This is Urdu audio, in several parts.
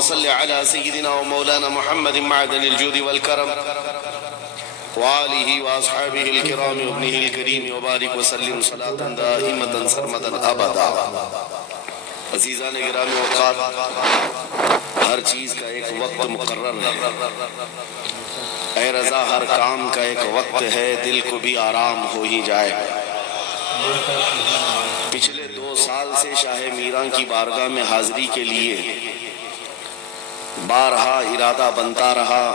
اللهم صل على سيدنا ومولانا محمد معدن الجود والكرم وآله وأصحابه الكرام وابنه الكريم وبارك وسلم صلاة دائمة سرمدا أبدا. عزیزان گرامی اوقات، ہر چیز کا ایک وقت مقرر ہے. اے رضا ہر کام کا ایک وقت ہے، دل کو بھی آرام ہو ہی جائے. پچھلے 2 سال سے شاہ میراں کی بارگاہ میں حاضری کے لیے بارہا ارادہ بنتا رہا.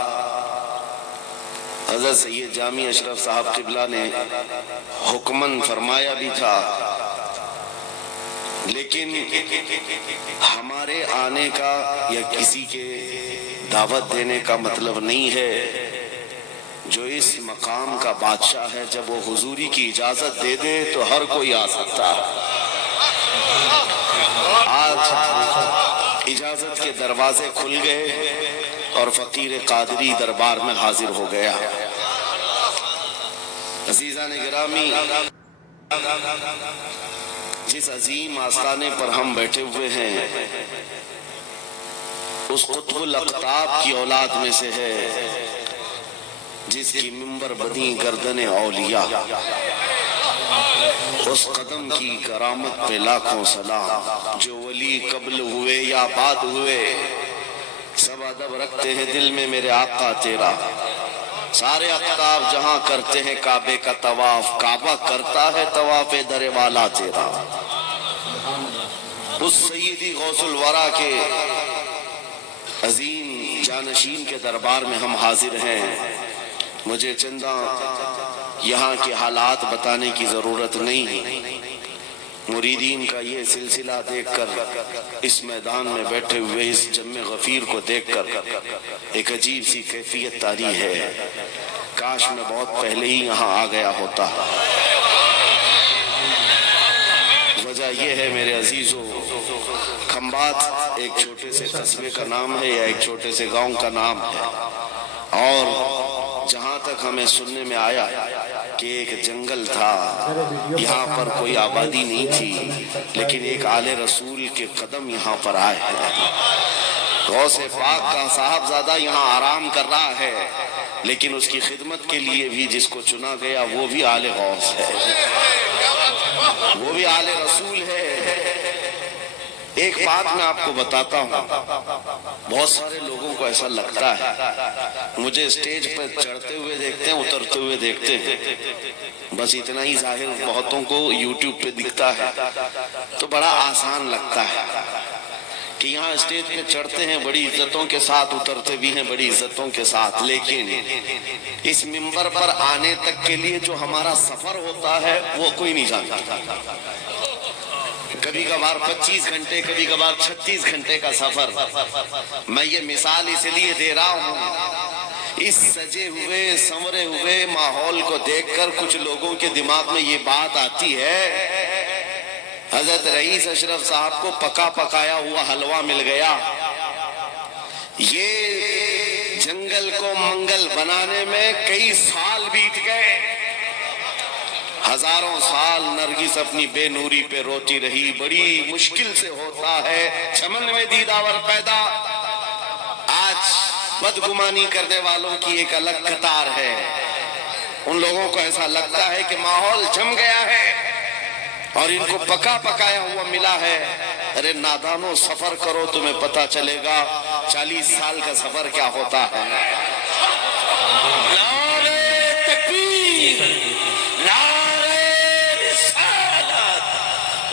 حضرت سید جامی اشرف صاحب قبلہ نے حکمن فرمایا بھی تھا، لیکن ہمارے آنے کا یا کسی کے دعوت دینے کا مطلب نہیں ہے. جو اس مقام کا بادشاہ ہے، جب وہ حضوری کی اجازت دے دے تو ہر کوئی آ سکتا ہے. آج اجازت کے دروازے کھل گئے اور فقیر قادری دربار میں حاضر ہو گیا. عزیزان گرامی، جس عظیم آستانے پر ہم بیٹھے ہوئے ہیں، اس قطب الاقطاب کی اولاد میں سے ہے جس کی منبر بنی گردن اولیاء. اس قدم کی کرامت پہ لاکھوں سلام. جو ولی قبل ہوئے یا بعد ہوئے، سب ادب رکھتے ہیں دل میں میرے آقا تیرا. سارے اقطاب جہاں کرتے ہیں کعبے کا طواف، کعبہ کرتا ہے طواف در والا تیرا. اس سیدی غوث الورا کے عظیم جانشین کے دربار میں ہم حاضر ہیں. مجھے چندہ یہاں کے حالات بتانے کی ضرورت نہیں. مریدین کا یہ سلسلہ دیکھ کر، اس میدان میں بیٹھے ہوئے اس جم غفیر کو دیکھ کر ایک عجیب سی کیفیت طاری ہے. کاش میں بہت پہلے ہی یہاں آ گیا ہوتا. وجہ یہ ہے میرے عزیزو، کھمبات ایک چھوٹے سے قصبے کا نام ہے یا ایک چھوٹے سے گاؤں کا نام ہے، اور جہاں تک ہمیں سننے میں آیا کہ ایک جنگل تھا، یہاں پر کوئی آبادی نہیں تھی، لیکن ایک آل رسول کے قدم یہاں پر آئے ہیں. غوث پاک کا صاحبزادہ یہاں آرام کر رہا ہے، لیکن اس کی خدمت کے لیے بھی جس کو چنا گیا وہ بھی آل غوث ہے، وہ بھی آل رسول ہے. ایک بات میں آپ کو بتاتا ہوں، بہت سارے لوگوں کو ایسا لگتا ہے مجھے اسٹیج پر چڑھتے ہوئے دیکھتے ہیں، اترتے ہوئے دیکھتے ہیں، بس اتنا ہی ظاہر بہتوں کو یوٹیوب پہ دکھتا ہے تو بڑا آسان لگتا ہے کہ یہاں اسٹیج پہ چڑھتے ہیں بڑی عزتوں کے ساتھ، اترتے بھی ہیں بڑی عزتوں کے ساتھ. لیکن اس منبر پر آنے تک کے لیے جو ہمارا سفر ہوتا ہے وہ کوئی نہیں جانتا. کبھی کبھار 25 گھنٹے، کبھی کبھار 36 گھنٹے کا سفر. میں یہ مثال اس لیے دے رہا ہوں، اس سجے ہوئے سنورے ہوئے ماحول کو دیکھ کر کچھ لوگوں کے دماغ میں یہ بات آتی ہے، حضرت رئیس اشرف صاحب کو پکا پکایا ہوا حلوہ مل گیا. یہ جنگل کو منگل بنانے میں کئی سال بیت گئے. ہزاروں سال نرگس اپنی بے نوری پہ روتی رہی. بڑی مشکل سے ہوتا ہے چمن میں دیداور پیدا. آج بدگمانی کرنے والوں کی ایک الگ قطار ہے. ان لوگوں کو ایسا لگتا ہے کہ ماحول جم گیا ہے اور ان کو پکا پکایا ہوا ملا ہے. ارے نادانو، سفر کرو تمہیں پتہ چلے گا 40 سال کا سفر کیا ہوتا ہے. نعرہ تکبیر،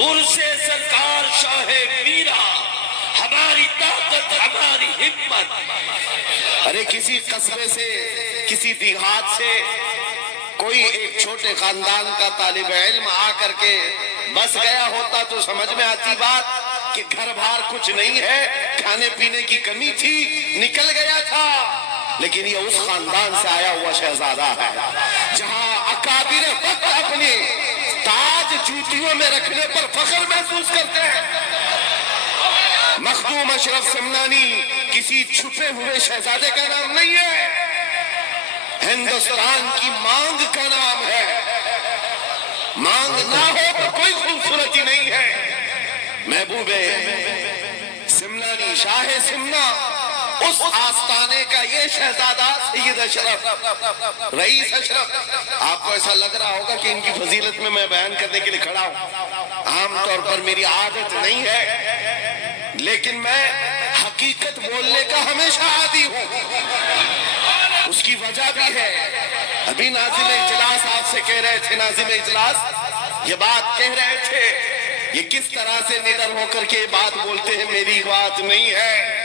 عرص سرکار شاہ میرا، ہماری طاقت ہماری ہمت. ارے کسی قصبے سے، کسی دیہات سے کوئی ایک چھوٹے خاندان کا طالب علم آ کر کے بس گیا ہوتا تو سمجھ میں آتی بات کہ گھر بار کچھ نہیں ہے، کھانے پینے کی کمی تھی، نکل گیا تھا. لیکن یہ اس خاندان سے آیا ہوا شہزادہ ہے جہاں اکابر وقت اپنے تاج جوتیوں میں رکھنے پر فخر محسوس کرتے ہیں. مخدوم اشرف سمنانی کسی چھپے ہوئے شہزادے کا نام نہیں ہے، ہندوستان کی مانگ کا نام ہے. مانگ نہ ہو تو کوئی خوبصورتی نہیں ہے. محبوب سمنانی علی شاہ سمنا، اس آستانے کا یہ شہزادہ سید اشرف، رئیس اشرف۔ آپ کو ایسا لگ رہا ہوگا کہ ان کی فضیلت میں بیان کرنے کے لیے کھڑا ہوں، عام طور پر میری عادت نہیں ہے، لیکن میں حقیقت بولنے کا ہمیشہ عادی ہوں۔ اس کی وجہ بھی ہے، ابھی ناظم اجلاس آپ سے کہہ رہے تھے، ناظم اجلاس یہ بات کہہ رہے تھے، یہ کس طرح سے نڈر ہو کر کے بات بولتے ہیں، میری بات نہیں ہے۔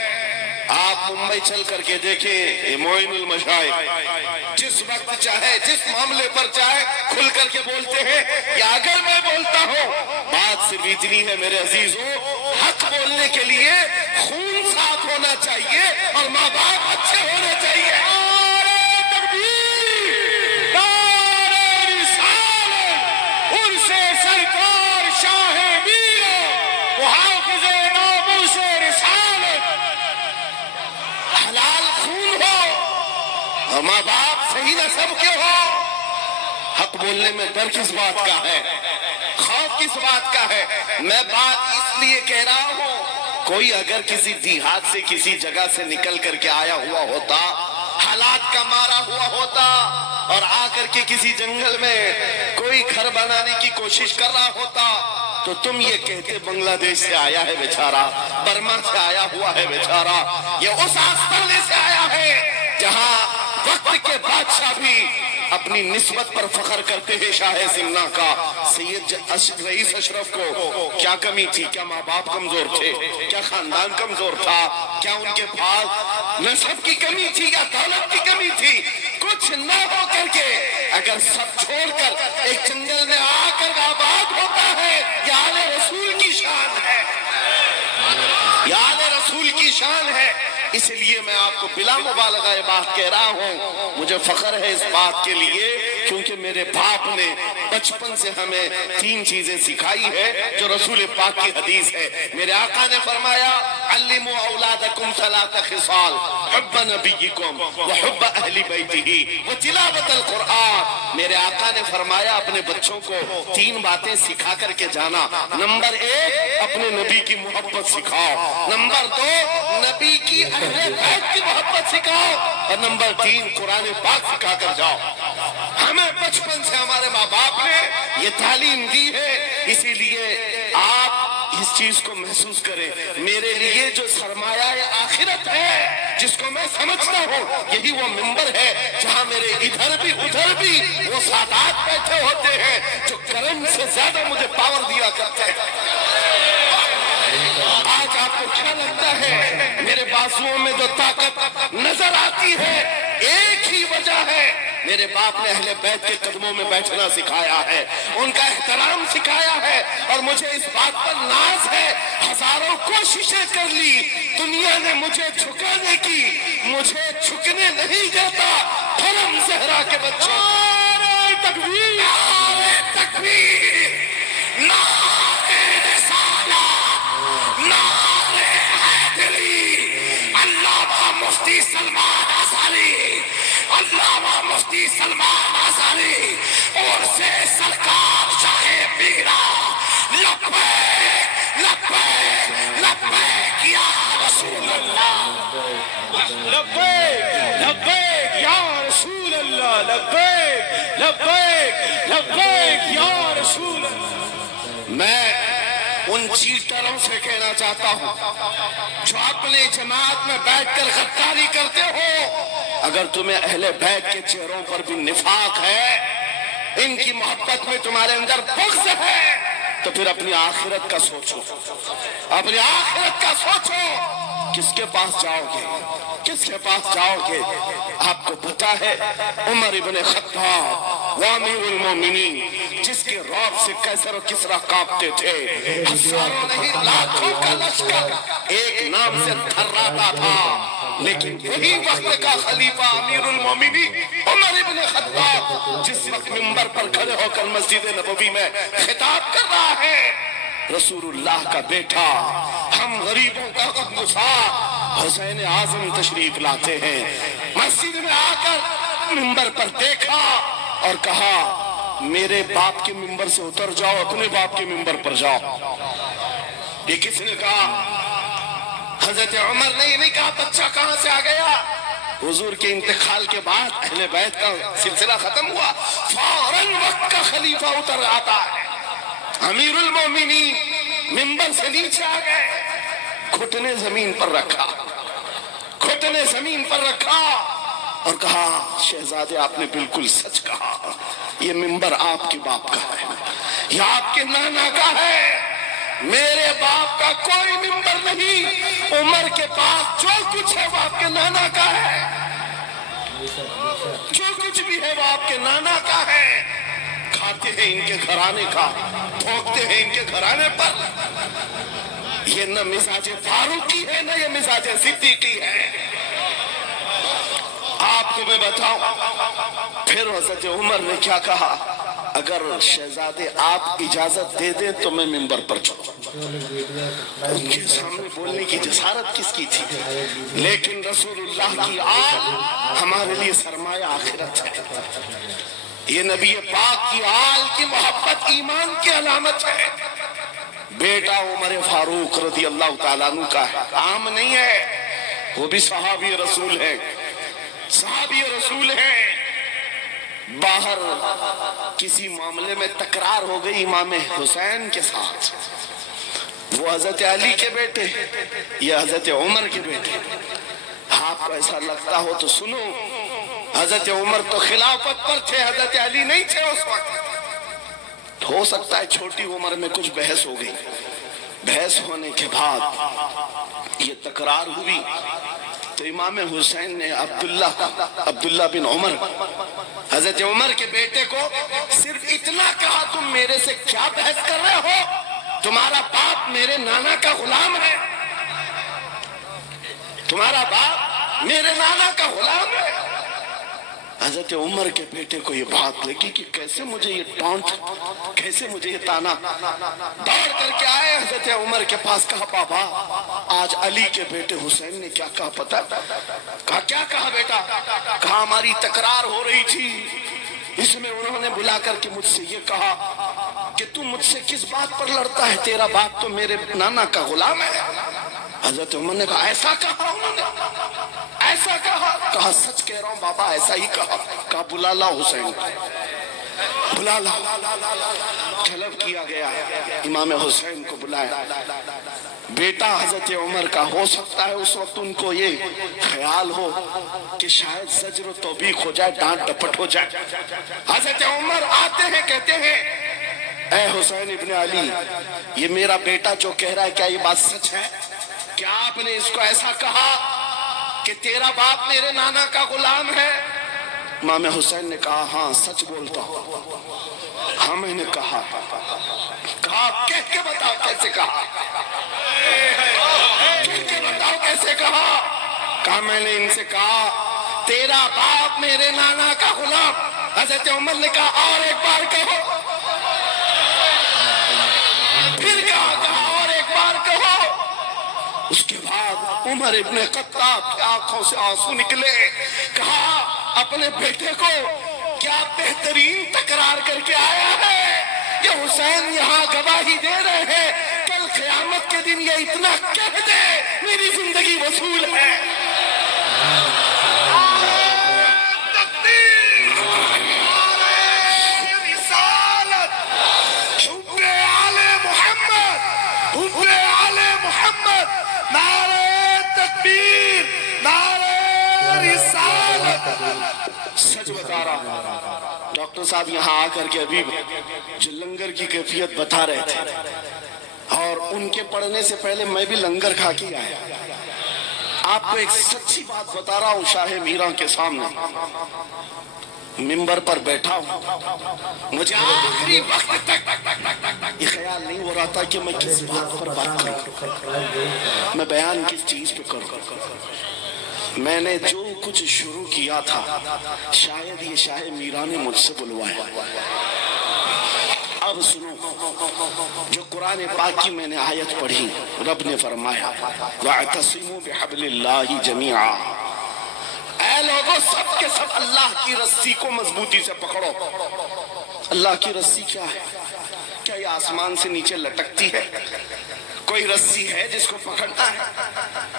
آپ ممبئی چل کر کے دیکھیں، یہ معین المشائخ جس وقت چاہے جس معاملے پر چاہے کھل کر کے بولتے ہیں، یا اگر میں بولتا ہوں بات صرف اتنی ہے میرے عزیزوں، حق بولنے کے لیے خون صاف ہونا چاہیے اور ماں باپ اچھے ہونے چاہیے۔ ماں باپ صحیح نسب کے ہو، حق بولنے میں ڈر کس بات کا ہے، خوف کس بات کا ہے؟ میں بات اس لیے کہہ رہا ہوں، کوئی اگر کسی دیہات سے کسی جگہ سے نکل کر کے آیا ہوا ہوتا، حالات کا مارا ہوا ہوتا اور آ کر کے کسی جنگل میں کوئی گھر بنانے کی کوشش کر رہا ہوتا تو تم یہ کہتے بنگلہ دیش سے آیا ہے بیچارہ، برما سے آیا ہوا ہے بیچارہ، یہ اس آستانے سے آیا ہے جہاں وقت کے بادشاہ بھی اپنی نسبت پر فخر کرتے ہیں۔ شاہ سمنا کا سید رئیس اشرف کو کیا کمی تھی؟ کیا ماں باپ کمزور تھے؟ کیا خاندان کمزور تھا؟ کیا ان کے پاس نسب کی کمی تھی یا دولت کی کمی تھی؟ کچھ نہ ہو کر کے اگر سب چھوڑ کر ایک جنگل میں آ کر آباد ہوتا ہے، یہ آل رسول کی شان ہے، یہ آل رسول کی شان ہے۔ اس لیے میں آپ کو بلا مبالغہ یہ بات کہہ رہا ہوں، مجھے فخر ہے اس بات کے لیے کیونکہ میرے باپ نے بچپن سے ہمیں تین چیزیں سکھائی ہے جو رسول پاک کی حدیث ہے۔ میرے آقا نے فرمایا علموا اولادکم ثلاث خصال، حب نبیکم وحب اہل بیتہ وتلاوت القرآن۔ میرے آقا نے فرمایا اپنے بچوں کو تین باتیں سکھا کر کے جانا، نمبر ایک اپنے نبی کی محبت سکھاؤ، نمبر دو نبی کی اہل بیت کی محبت سکھاؤ، اور نمبر تین قرآن پاک سکھا کر جاؤ۔ ہمیں بچپن سے ہمارے ماں باپ نے یہ تعلیم دی ہے، اسی لیے آپ اس چیز کو محسوس کریں۔ میرے لیے جو سرمایہ آخرت ہے جس کو میں سمجھتا ہوں، یہی وہ منبر ہے جہاں میرے ادھر بھی ادھر بھی وہ سادات بیٹھے ہوتے ہیں جو کرم سے زیادہ مجھے پاور دیا کرتے ہیں۔ آج آپ کو کیا لگتا ہے میرے بازوؤں میں جو طاقت نظر آتی ہے، ایک ہی وجہ ہے، میرے باپ نے اہل بیت کے قدموں میں بیٹھنا سکھایا ہے، ان کا احترام سکھایا ہے، اور مجھے اس بات پر ناز ہے، ہزاروں کوششیں کر لی دنیا نے مجھے جھکانے کی، مجھے جھکنے نہیں دیتا۔ حرم زہرا کے بچے نعرہ تکبیر، نعرہ تکبیر، نعرہ رسالت، نعرہ حیدری، علامہ مفتی سلمان آزاری، علامہ مفتی سلمان آزاری، اور سے سرکار شاہ پیرا، لبیک لبیک لبیک یا رسول اللہ، لبیک لبیک یا رسول اللہ، لبیک لبیک لبیک یا رسول اللہ۔ میں ان چیٹروں سے کہنا چاہتا ہوں جو اپنے جماعت میں بیٹھ کر غداری کرتے ہو، اگر تمہیں اہل بیت کے چہروں پر بھی نفاق ہے، ان کی محبت میں تمہارے اندر بغض ہے، تو پھر اپنی آخرت کا سوچو، اپنی آخرت کا سوچو، کس کے پاس جاؤ گے، کس کے پاس جاؤ گے؟ آپ کو پتا ہے عمر ابن خطاب وامیر المومنین جس کے رعب سے قیصر و کسریٰ کانپتے تھے، ہزاروں نہیں لاکھوں کا لشکر ایک نام سے تھراتا تھا، لیکن وہی وقت کا خلیفہ امیر المومنین عمر ابن خطاب جس وقت منبر پر کھڑے ہو کر مسجد نبوی میں خطاب کر رہا ہے، رسول اللہ کا بیٹا، ہم غریبوں کا غمگسار حسین اعظم تشریف لاتے ہیں، مسجد میں آ کر منبر پر دیکھا اور کہا میرے باپ کے منبر سے اتر جاؤ، اپنے باپ کے منبر پر جاؤ۔ یہ کس نے کہا؟ حضرت عمر نے یہ نہیں کہا بچہ کہاں سے آ گیا. حضور کے انتقال کے بعد اہل بیت کا سلسلہ ختم ہوا, فوراً وقت کا خلیفہ اتر آتا ہے. امیر المومنین منبر سے نیچے آ گئے, گھٹنے زمین پر رکھا, گھٹنے زمین پر رکھا اور کہا شہزادے آپ نے بالکل سچ کہا, یہ منبر آپ کے باپ کا ہے, یہ آپ کے نانا کا ہے, میرے باپ کا کوئی منبر نہیں. عمر کے پاس جو کچھ ہے وہ آپ کے نانا کا ہے, جو کچھ بھی ہے وہ آپ کے نانا کا ہے. کھاتے ہیں ان کے گھرانے کا, بھونکتے ہیں ان کے گھرانے پر. یہ نہ مزاج فاروقی ہے نہ یہ مزاج صدیقی ہے. آپ کو میں بتاؤں پھر حضرت عمر نے کیا کہا, اگر شہزادے آپ اجازت دے دیں تو میں منبر پر چڑھوں. ان کے سامنے بولنے کی جسارت کس کی تھی, لیکن رسول اللہ کی آل ہمارے لیے سرمایہ آخرت ہے. یہ نبی پاک کی آل کی محبت ایمان کی علامت ہے. بیٹا عمر فاروق رضی اللہ تعالیٰ عنہ کا ہے, عام نہیں ہے, وہ بھی صحابی رسول ہے, صحابی رسول ہے. باہر کسی معاملے میں تکرار ہو گئی امام حسین کے ساتھ, وہ حضرت علی کے بیٹے یا حضرت عمر کے بیٹے. آپ کو ایسا لگتا ہو تو سنو, حضرت عمر تو خلافت پر تھے, حضرت علی نہیں تھے اس وقت. ہو سکتا ہے چھوٹی عمر میں کچھ بحث ہو گئی, بحث ہونے کے بعد یہ تکرار ہوئی تو امام حسین نے عبداللہ بن عمر حضرت عمر کے بیٹے کو صرف اتنا کہا, تم میرے سے کیا بحث کر رہے ہو, تمہارا باپ میرے نانا کا غلام ہے, تمہارا باپ میرے نانا کا غلام ہے. حضرت عمر کے بیٹے کو یہ بات لگی کہ کیسے مجھے یہ ٹانٹ, کیسے مجھے یہ تانا. دوڑ کر کے آئے حضرت عمر کے پاس, کہا بابا آج علی کے بیٹے حسین نے کیا کہا پتا؟ کہا کیا کہا بیٹا؟ کہا ہماری تکرار ہو رہی تھی, اس میں انہوں نے بلا کر کے مجھ سے یہ کہا کہ تم مجھ سے کس بات پر لڑتا ہے, تیرا باپ تو میرے نانا کا غلام ہے. حضرت عمر نے کہا ایسا کہا انہوں نے, ایسا کہا؟ کہا سچ کہہ رہا ہوں بابا ایسا ہی کہا. کہا بلا لا حسین, بلا لا. طلب کیا گیا, امام حسین کو بلایا. بیٹا حضرت عمر کا, ہو سکتا ہے اس وقت ان کو یہ خیال ہو کہ شاید زجر و توبیخ ہو جائے, ڈانٹ ڈپٹ ہو جائے. حضرت عمر آتے ہیں, کہتے ہیں اے حسین ابن علی, یہ میرا بیٹا جو کہہ رہا ہے کیا یہ بات سچ ہے؟ کیا آپ نے اس کو ایسا کہا کہ تیرا باپ میرے نانا کا غلام ہے؟ امام حسین نے کہا ہاں سچ بولتا ہوں. ہاں میں نے کہا. کہا کہہ کے بتاؤ کیسے کہا, کہہ کے بتاؤ کیسے کہا. کہا میں نے ان سے کہا تیرا باپ میرے نانا کا غلام. حضرت عمر نے کہا اور ایک بار کہو. پھر کہا اور ایک بار کہو. اس کے بعد عمر ابن خطاب کی آنکھوں سے آنسو نکلے. کہا اپنے بیٹے کو کیا بہترین تکرار کر کے آیا ہے, یہ حسین یہاں گواہی دے رہے ہیں, کل قیامت کے دن یہ اتنا کہہ دے میری زندگی وصول ہے. سچ بتا رہا, ڈاکٹر صاحب یہاں آ کر کے ابھی جو لنگر کی کیفیت بتا رہے تھے, اور ان کے پڑھنے سے پہلے میں بھی لنگر کھا کے آیا. آپ کو ایک سچی بات بتا رہا ہوں, شاہ میراں کے سامنے منبر پر بیٹھا ہوں, مجھے آخری وقت تک یہ خیال نہیں ہو رہا تھا کہ میں کس بات پر بات کروں, میں بیان کس چیز پہ کروں. میں نے جو کچھ شروع کیا تھا شاید یہ شاہ میراں نے مجھ سے بلوایا. اب سنو, جو قرآن پاک کی میں نے آیت پڑھی, رب نے فرمایا وَاعْتَصِمُوا بِحَبْلِ اللَّهِ جَمِيعًا, اے لوگوں سب کے سب اللہ کی رسی کو مضبوطی سے پکڑو. اللہ کی رسی کیا ہے؟ کیا یہ آسمان سے نیچے لٹکتی ہے؟ کوئی رسی ہے جس کو پکڑنا ہے؟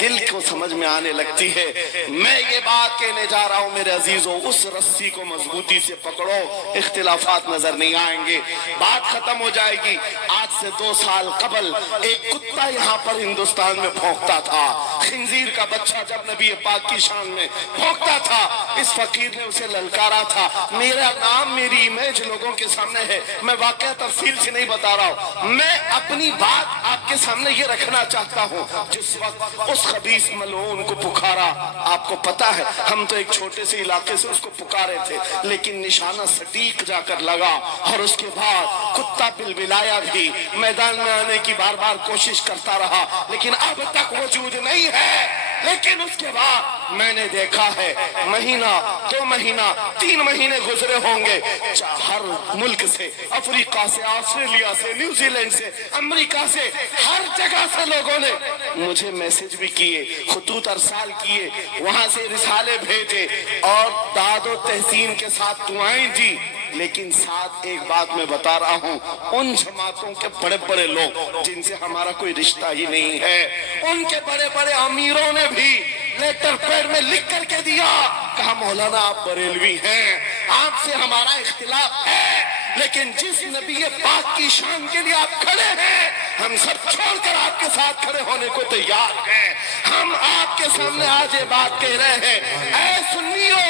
دل کو سمجھ میں آنے لگتی ہے۔ میں یہ بات کہنے جا رہا ہوں میرے عزیزوں، اس رسی کو مضبوطی سے پکڑو، اختلافات نظر نہیں آئیں گے، بات ختم ہو جائے گی۔ آج سے 2 سال قبل ایک کتا یہاں پر ہندوستان میں بھونکتا تھا، خنزیر کا بچہ جب نبی پاک کی شان میں بھونکتا تھا، اس فقیر نے اسے للکارا تھا۔ میرا نام، میری امیج لوگوں کے سامنے ہے، میں واقعہ تفصیل سے نہیں بتا رہا ہوں، میں اپنی بات آپ کے سامنے یہ رکھنا چاہتا ہوں۔ جس وقت اس خبیث ملعون کو پکارا، آپ کو پتا ہے ہم تو ایک چھوٹے سے علاقے سے اس کو پکارے تھے، لیکن نشانہ سٹیک جا کر لگا، اور اس کے بعد کتا بلبلایا بھی، میدان میں آنے کی بار بار کوشش کرتا رہا، لیکن اب تک وجود نہیں ہے۔ لیکن اس کے بعد میں نے دیکھا ہے مہینہ، 2 مہینہ، 3 مہینے گزرے ہوں گے، ہر ملک سے، افریقہ سے، آسٹریلیا سے، نیوزی لینڈ سے، امریکہ سے، ہر جگہ سے لوگوں نے مجھے میسج بھی کیے، خطوط ارسال کیے، وہاں سے رسالے بھیجے اور داد و تحسین کے ساتھ دعائیں دی۔ لیکن ساتھ ایک بات میں بتا رہا ہوں، ان جماعتوں کے بڑے بڑے لوگ جن سے ہمارا کوئی رشتہ ہی نہیں ہے، ان کے بڑے بڑے امیروں نے بھی لیٹر پیڈ میں لکھ کر کے دیا، کہا مولانا آپ بریلوی ہیں، آپ سے ہمارا اختلاف ہے، لیکن جس نبی پاک کی شان کے لیے آپ کھڑے ہیں، ہم سب چھوڑ کر آپ کے ساتھ کھڑے ہونے کو تیار ہیں۔ ہم آپ کے سامنے آج یہ بات کہہ رہے ہیں، اے سنیو،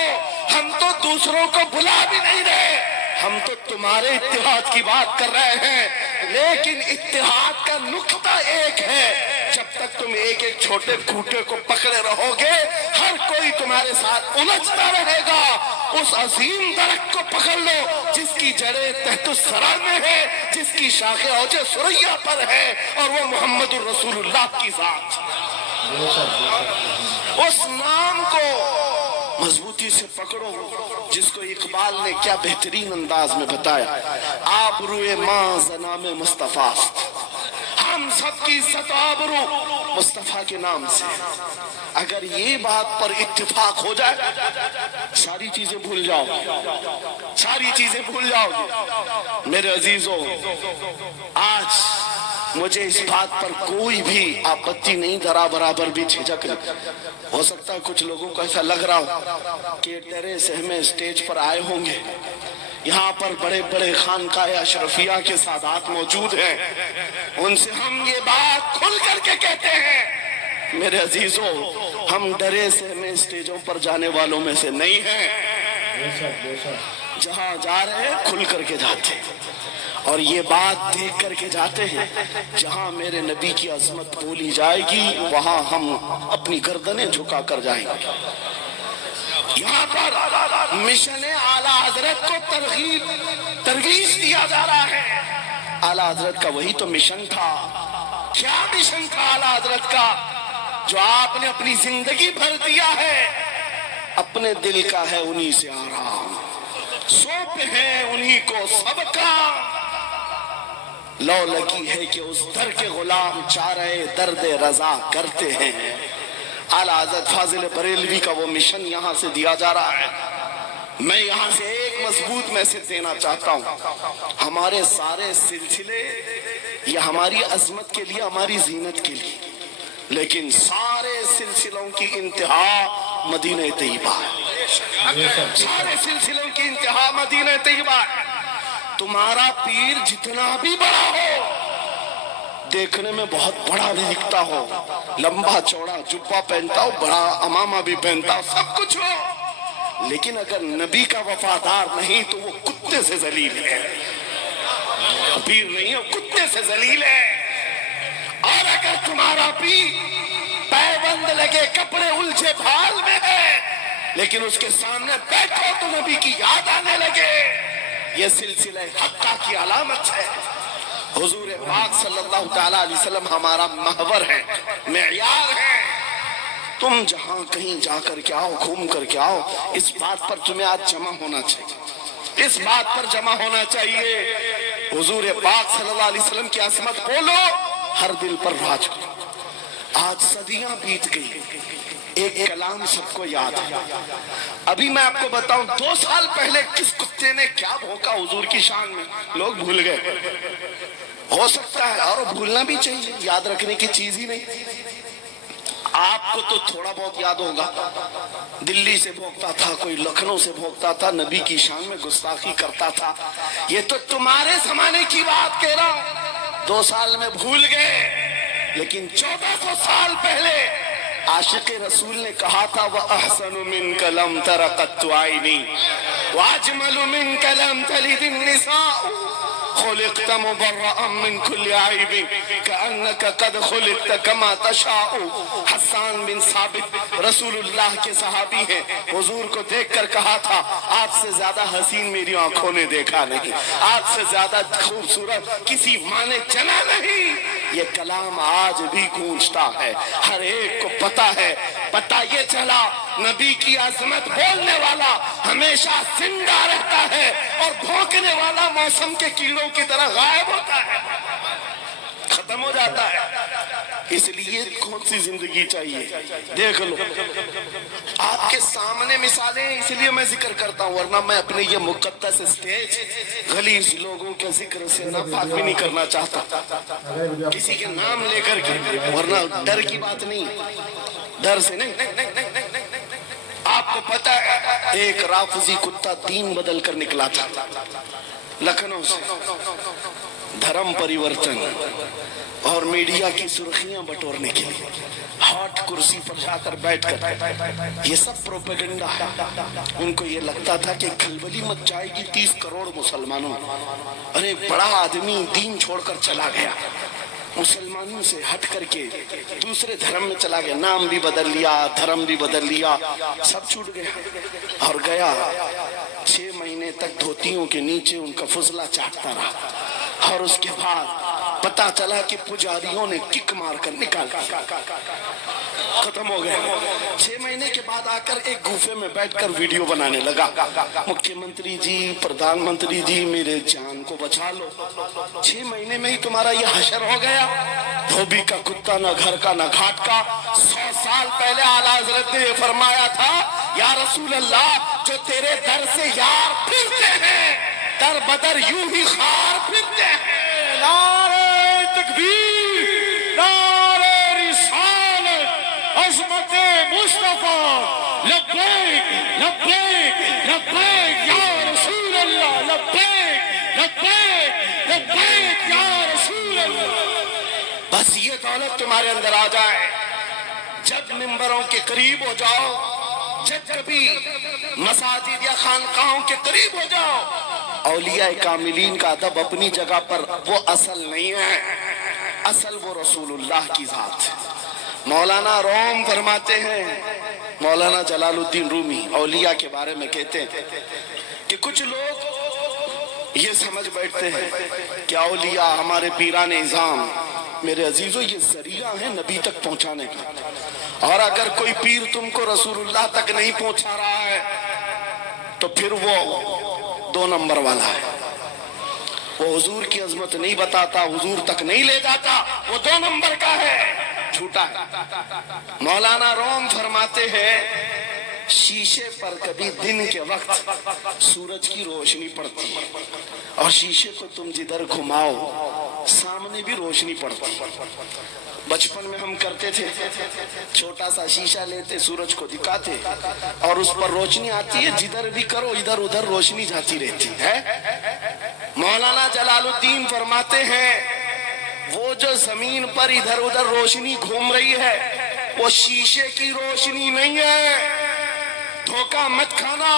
ہم تو دوسروں کو بلا بھی نہیں رہے، ہم تو تمہارے اتحاد کی بات کر رہے ہیں، لیکن اتحاد کا نقطہ ایک ہے، جب تک تم ایک ایک چھوٹے کھوٹے کو پکڑے رہو گے، ہر کوئی تمہارے ساتھ الجھتا رہے گا۔ اس عظیم درخت کو پکڑ لو جس کی جڑیں تحت الثری میں ہے، جس کی شاخیں اوج ثریا پر ہے، اور وہ محمد الرسول اللہ کی ذات۔ اس نام کو مضبوطی سے پکڑو، جس کو اقبال نے کیا بہترین انداز میں بتایا، آبروئے ماں زنام مصطفیٰ، ہم سب کی عزت آبرو مصطفیٰ کے نام سے۔ اگر یہ بات پر اتفاق ہو جائے، ساری چیزیں بھول جاؤ، ساری چیزیں بھول جاؤ۔ میرے عزیزوں، آج مجھے اس بات پر کوئی بھی آپتی نہیں، ذرا برابر بھی جھجک نہیں۔ ہو سکتا ہے کچھ لوگوں کو ایسا لگ رہا ہو کہ تیرے سہمے اسٹیج پر آئے ہوں گے، یہاں پر بڑے بڑے خانقاہ اشرفیہ کے سادات موجود ہیں، ان سے ہم یہ بات کھل کر کے کہتے ہیں، میرے عزیزوں، ہم ڈرے سہمے اسٹیجوں پر جانے والوں میں سے نہیں ہیں، جہاں جا رہے ہیں کھل کر کے جاتے ہیں، اور یہ بات دیکھ کر کے جاتے ہیں، جہاں میرے نبی کی عظمت بولی جائے گی وہاں ہم اپنی گردنیں جھکا کر جائیں گے۔ یہاں پر مشن اعلیٰ حضرت کو ترویج دیا جا رہا ہے۔ اعلیٰ حضرت کا وہی تو مشن تھا۔ کیا مشن تھا اعلیٰ حضرت کا، جو آپ نے اپنی زندگی بھر دیا ہے؟ اپنے دل کا ہے انہی سے آرام، سونپ ہے انہی کو سب کا، لو لگی ہے کہ اس در کے غلام چارہ درد رضا کرتے ہیں۔ اعلیٰ حضرت فاضل بریلوی کا وہ مشن یہاں سے دیا جا رہا ہے۔ میں یہاں سے ایک مضبوط میسج دینا چاہتا ہوں، ہمارے سارے سلسلے یہ ہماری عظمت کے لیے، ہماری زینت کے لیے، لیکن سارے سلسلوں کی انتہا مدینہ طیبہ ہے، سارے سلسلوں کی انتہا مدینہ طیبہ ہے۔ تمہارا پیر جتنا بھی بڑا ہو، دیکھنے میں بہت بڑا بھی دکھتا ہو، لمبا چوڑا جبہ پہنتا ہو، بڑا امامہ بھی پہنتا ہو، سب کچھ ہو، لیکن اگر نبی کا وفادار نہیں تو وہ کتے سے ذلیل ہے، پیر نہیں ہے، کتے سے ذلیل ہے۔ اور اگر تمہارا پیر پیبند لگے کپڑے الجھے بھال میں ہے، لیکن اس کے سامنے بیٹھو تو نبی کی یاد آنے لگے، یہ سلسلہ حقہ کی علامت ہے۔ حضور پاک صلی اللہ تعالیٰ علیہ وسلم ہمارا محور ہے، معیار ہے۔ تم جہاں کہیں جا کر کے آؤ، گھوم کر کے آؤ، اس بات پر تمہیں آج جمع ہونا چاہیے، اس بات پر جمع ہونا چاہیے۔ حضور پاک صلی اللہ علیہ وسلم کی عظمت بولو، ہر دل پر راج کرو۔ آج صدیاں بیت گئی، ایک کلام سب کو یاد ہے۔ ابھی میں آپ کو بتاؤں 2 سال پہلے کس کتے نے کیا بھونکا حضور کی شان میں، لوگ بھول گئے۔ ہو سکتا ہے، اور بھولنا بھی چاہیے، یاد رکھنے کی چیز ہی نہیں۔ آپ کو تو تھوڑا بہت یاد ہوگا، دلی سے بھوکتا تھا، کوئی لکھنؤ سے بھوکتا تھا، نبی کی شان میں گستاخی کرتا تھا. یہ تو تمہارے زمانے کی بات کہہ رہا ہوں، 2 سال میں بھول گئے، لیکن 1400 سال پہلے عاشق رسول نے کہا تھا وَأَحْسَنُ مِنْكَ لَمْ تَرَ قَطُّ عَيْنِي وَأَجْمَلُ مِنْكَ لَمْ تَلِدِ النِّسَاءُ خلقت مبرأ من كل عيب كأنك قد خلقت كما تشاء. حسان بن ثابت رسول اللہ کے صحابی ہیں، حضور کو دیکھ کر کہا تھا آپ سے زیادہ حسین میری آنکھوں نے دیکھا نہیں، آپ سے زیادہ خوبصورت کسی ماں نے جنا نہیں. یہ کلام آج بھی گونجتا ہے، ہر ایک کو پتا ہے. پتا یہ چلا نبی کی عظمت بولنے والا ہمیشہ زندہ رہتا ہے اور بھونکنے والا موسم کے کیڑوں کی طرح غائب ہوتا ہے، ختم ہو جاتا ہے. اس لیے کون سی زندگی چاہیے؟ دیکھ لو آپ کے سامنے مثالیں، اس لیے میں ذکر کرتا ہوں، ورنہ میں اپنے یہ مقدس اسٹیج غلیظ لوگوں کے ذکر سے ناپاک بھی نہیں کرنا چاہتا کسی کے نام لے کر کے، ورنہ ڈر کی بات نہیں، ڈر سے نہیں. آپ کو پتہ ہے ایک رافضی کتا دین بدل کر نکلا تھا لکھنؤ سے، دھرم پریورتن اور میڈیا کی سرخیاں بٹورنے کے لیے ہاٹ کرسی پر جا کر بیٹھ کر، یہ سب پروپیگنڈا ہے. ان کو یہ لگتا تھا کہ کھلبلی مچ جائے گی 30 کروڑ مسلمانوں. ارے بڑا آدمی دین چھوڑ کر چلا گیا، مسلمانوں سے ہٹ کر کے دوسرے دھرم میں چلا گیا، نام بھی بدل لیا، دھرم بھی بدل لیا، سب چھوٹ گیا اور گیا. 6 مہینے تک دھوتیوں کے نیچے ان کا فضلہ چاٹتا رہا اور اس کے بعد پتا چلا کہ پجاریوں نے کک مار کر نکال ختم ہو گیا. 6 مہینے کے بعد آ کر ایک گوفے میں بیٹھ کر ویڈیو بنانے لگا، مکھیہ منتری جی، پردھان منتری جی میرے جان کو بچا لو، 6 مہینے میں ہی تمہارا یہ حشر ہو گیا. دھوبی کا کتا نہ گھر کا نہ گھاٹ کا. 100 سال پہلے اعلیٰ حضرت نے یہ فرمایا تھا یا رسول اللہ جو تیرے در سے یار پھرتے ہیں در بدر یوں ہی خار پھرتے ہیں. نعرہ تکبیر، نعرہ رسالت، عظمت مصطفیٰ، لبیک لبیک لبیک یا رسول اللہ، لبیک لبیک لبیک یا رسول اللہ. بس یہ دولت تمہارے اندر آ جائے، جب ممبروں کے قریب ہو جاؤ، جب کبھی مساجد یا خانقاہوں کے قریب ہو جاؤ. اولیاء کاملین کا ادب اپنی جگہ پر وہ اصل نہیں ہے، اصل وہ رسول اللہ کی ذات ہے. مولانا روم فرماتے ہیں، مولانا جلال الدین رومی اولیاء کے بارے میں کہتے ہیں کہ کچھ لوگ یہ سمجھ بیٹھتے ہیں کہ اولیاء ہمارے پیران اعظام. میرے عزیزو یہ ذریعہ ہے نبی تک پہنچانے کا، اور اگر کوئی پیر تم کو رسول اللہ تک نہیں پہنچا رہا ہے تو پھر وہ 2 نمبر والا ہے. وہ حضور کی عظمت نہیں بتاتا، حضور تک نہیں لے جاتا، وہ 2 نمبر کا ہے، جھوٹا ہے. مولانا روم فرماتے ہیں شیشے پر کبھی دن کے وقت سورج کی روشنی پڑتی اور شیشے کو تم جدھر گھماؤ سامنے بھی روشنی پڑتی. بچپن میں ہم کرتے تھے، چھوٹا سا شیشہ لیتے، سورج کو دکھاتے اور اس پر روشنی آتی ہے، جدھر بھی کرو ادھر ادھر روشنی جاتی رہتی ہے. مولانا جلال الدین فرماتے ہیں وہ جو زمین پر ادھر ادھر روشنی گھوم رہی ہے وہ شیشے کی روشنی نہیں ہے، دھوکہ مت کھانا،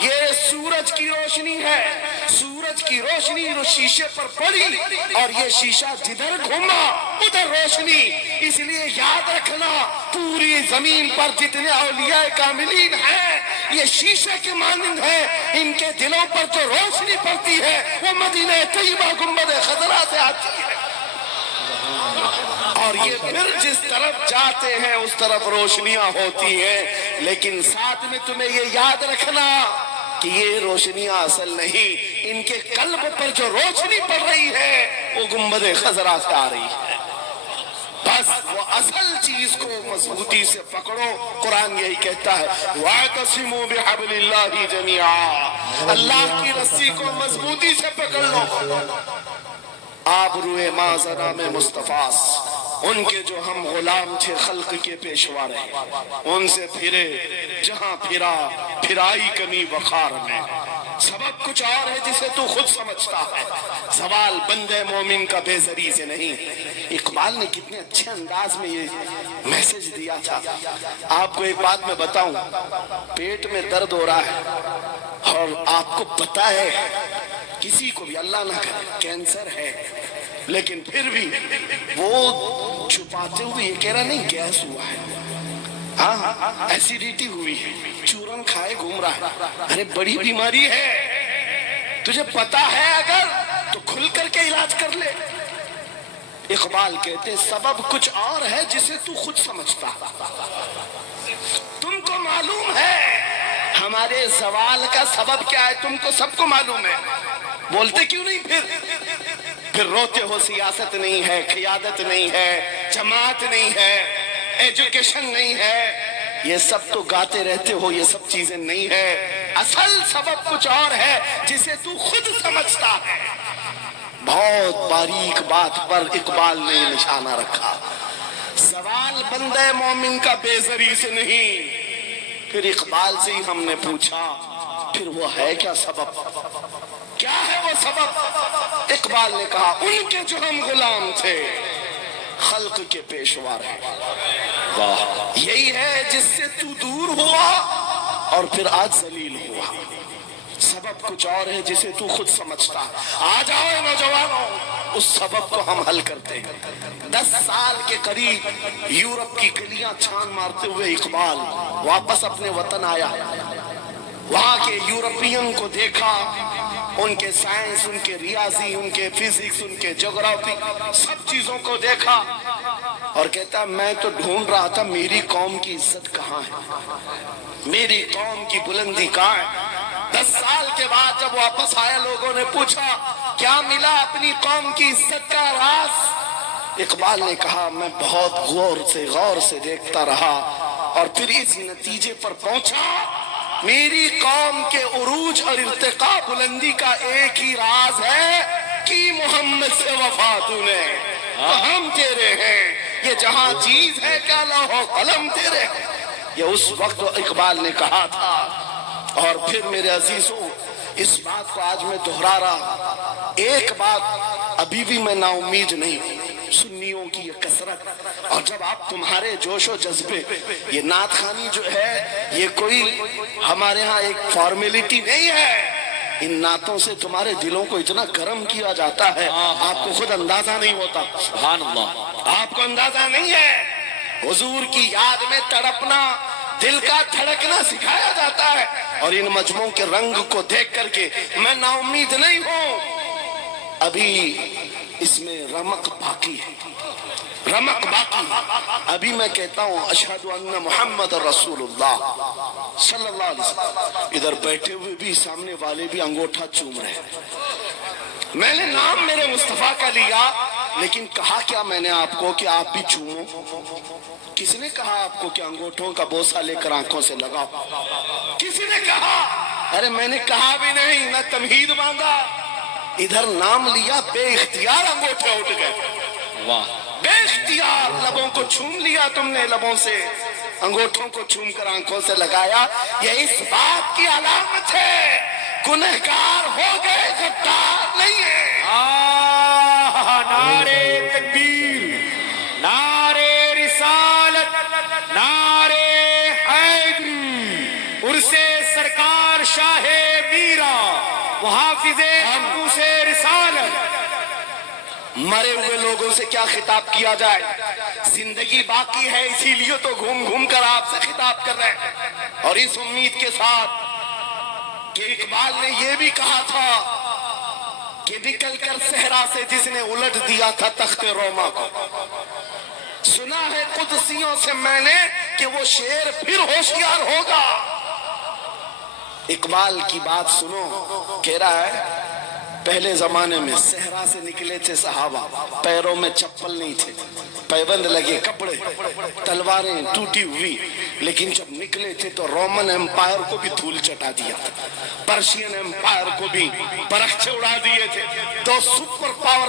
یہ سورج کی روشنی ہے. سورج کی روشنی جو شیشے پر پڑی اور یہ شیشہ جدھر گھوما ادھر روشنی. اس لیے یاد رکھنا پوری زمین پر جتنے اولیاء کاملین ہیں یہ شیشے کے مانند ہیں، ان کے دلوں پر جو روشنی پڑتی ہے وہ مدینہ طیبہ گنبد خضرا سے آتی ہے، اور یہ پھر جس طرف جاتے ہیں اس طرف روشنیاں ہوتی ہیں. لیکن ساتھ میں تمہیں یہ یاد رکھنا کہ یہ روشنیاں اصل نہیں، ان کے قلب پر جو روشنی پڑ رہی ہے وہ گنبد خضرا سے آ رہی ہے. بس وہ اصل چیز کو مضبوطی سے پکڑو. قرآن یہی کہتا ہے وَاعْتَصِمُوا بِحَبْلِ اللَّهِ جَمِيعًا، اللہ کی رسی کو مضبوطی سے پکڑ لو. آب روئے ماں زنام مصطفیٰ، ان کے جو ہم غلام تھے خلق کے پیشوا رہے، ان سے پھرے جہاں پھرا پھرائی کمی وقار میں، سبب کچھ اور ہے جسے تو خود سمجھتا ہے، سوال بندے مومن کا بے زری سے نہیں۔ اقبال نے کتنے اچھے انداز میں یہ میسج دیا تھا۔ آپ کو ایک بات میں بتاؤں، پیٹ میں درد ہو رہا ہے اور آپ کو پتا ہے کسی کو بھی اللہ نہ کرے کینسر ہے، لیکن پھر بھی وہ چھپاتے ہوئے یہ کہہ رہا نہیں گیس ہوا ہے، ہاں ایسیڈیٹی ہوئی ہے، چورن کھائے گھوم رہا ہے، ارے بڑی بیماری ہے، تجھے پتا ہے اگر تو کھل کر کے علاج کر لے۔ اقبال کہتے ہیں سبب کچھ اور ہے جسے تو خود سمجھتا، تم کو معلوم ہے ہمارے زوال کا سبب کیا ہے، تم کو سب کو معلوم ہے، بولتے کیوں نہیں پھر روتے ہو سیاست نہیں ہے، قیادت نہیں ہے، جماعت نہیں ہے، ایجوکیشن نہیں ہے، یہ سب تو گاتے رہتے ہو، یہ سب چیزیں نہیں ہے، اصل سبب کچھ اور ہے جسے تو خود سمجھتا ہے۔ بہت باریک بات پر اقبال نے نشانہ رکھا، سوال بندے مومن کا بے زری سے نہیں۔ پھر اقبال سے ہی ہم نے پوچھا پھر وہ ہے کیا سبب، کیا ہے وہ سبب؟ اقبال نے کہا ان کے جو ہم غلام تھے خلق کے پیشوا رہے، واہ یہی ہے جس سے تو دور ہوا اور پھر آج ذلیل ہوا، سبب کچھ اور ہے جسے تو خود سمجھتا۔ آ جاؤ نوجوانوں، اس سبب کو ہم حل کرتے ہیں۔ 10 سال کے قریب یورپ کی گلیاں چھان مارتے ہوئے اقبال واپس اپنے وطن آیا، وہاں کے یورپین کو دیکھا، ان کے سائنس، ان کے ریاضی، ان کے فزکس، ان کے جغرافی، سب چیزوں کو دیکھا اور کہتا میں تو ڈھونڈ رہا تھا میری قوم کی عزت کہاں ہے، میری قوم کی بلندی کہاں ہے۔ 10 سال کے بعد جب واپس آیا لوگوں نے پوچھا کیا ملا اپنی قوم کی عزت کا راز؟ اقبال نے کہا میں بہت غور سے دیکھتا رہا اور پھر اس نتیجے پر پہنچا میری قوم کے عروج اور ارتقاء بلندی کا ایک ہی راز ہے کہ محمد سے وفا تو نے، تو ہم تیرے ہیں، یہ جہاں چیز ہے کیا لوح و قلم تیرے ہیں، یہ اس وقت اقبال نے کہا تھا۔ اور پھر میرے عزیزوں اس بات کو آج میں دہرا رہا، ایک بات ابھی بھی میں نا امید نہیں، سنیوں کی یہ کثرت، اور جب آپ تمہارے جوش و جذبے، یہ نعت خوانی جو ہے یہ کوئی ہمارے ہاں ایک فارمیلٹی نہیں ہے، ان نعتوں سے تمہارے دلوں کو اتنا گرم کیا جاتا ہے آپ کو خود اندازہ نہیں ہوتا، سبحان اللہ، آپ کو اندازہ نہیں ہے، حضور کی یاد میں تڑپنا، دل کا دھڑکنا سکھایا جاتا ہے، اور ان مجموعوں کے رنگ کو دیکھ کر کے میں نا امید نہیں ہوں، ابھی اس میں رمق باقی ہے، رمق باقی ہے۔ ابھی میں کہتا ہوں اشہد ان محمد رسول اللہ صلی اللہ علیہ وسلم، ادھر بیٹھے ہوئے بھی سامنے والے بھی انگوٹھا چوم رہے ہیں، میں نے نام میرے مصطفیٰ کا لیا لیکن کہا کیا میں نے آپ کو کہ آپ بھی چومو؟ کس نے کہا آپ کو کہ انگوٹھوں کا بوسہ لے کر آنکھوں سے لگاؤ؟ کسی نے کہا؟ ارے میں نے کہا بھی نہیں، نہ تمہید مانگا، ادھر نام لیا، بے اختیار انگوٹھے اٹھ گئے، واہ بے اختیار لبوں کو چھوم لیا تم نے، لبوں سے انگوٹھوں کو چھوم کر آنکھوں سے لگایا، یہ اس بات کی علامت ہے گنہگار ہو گئے، غدار نہیں ہے۔ نعرے تکبیر، نعرے رسالت، نعرے حیدری، عرص سرکار شاہ میرا، محافظ قدوس رسالت۔ مرے ہوئے لوگوں سے کیا خطاب کیا جائے، زندگی باقی ہے اسی لیے تو گھوم گھوم کر آپ سے خطاب کر رہے ہیں، اور اس امید کے ساتھ کہ اقبال نے یہ بھی کہا تھا کہ نکل کر صحرا سے جس نے الٹ دیا تھا تخت روما کو، سنا ہے قدسیوں سے میں نے کہ وہ شیر پھر ہوشیار ہوگا۔ اقبال کی بات سنو، کہہ رہا ہے پہلے زمانے میں صحرا سے نکلے تھے صحابہ، پیروں میں چپل نہیں تھے، پیبند لگے کپڑے، تلواریں ٹوٹی ہوئی، لیکن جب نکلے تھے تو رومن امپائر کو بھی دھول چٹا دیا تھا، پرشین امپائر کو بھی پرخچے اڑا دیے تھے، 2 سپر پاور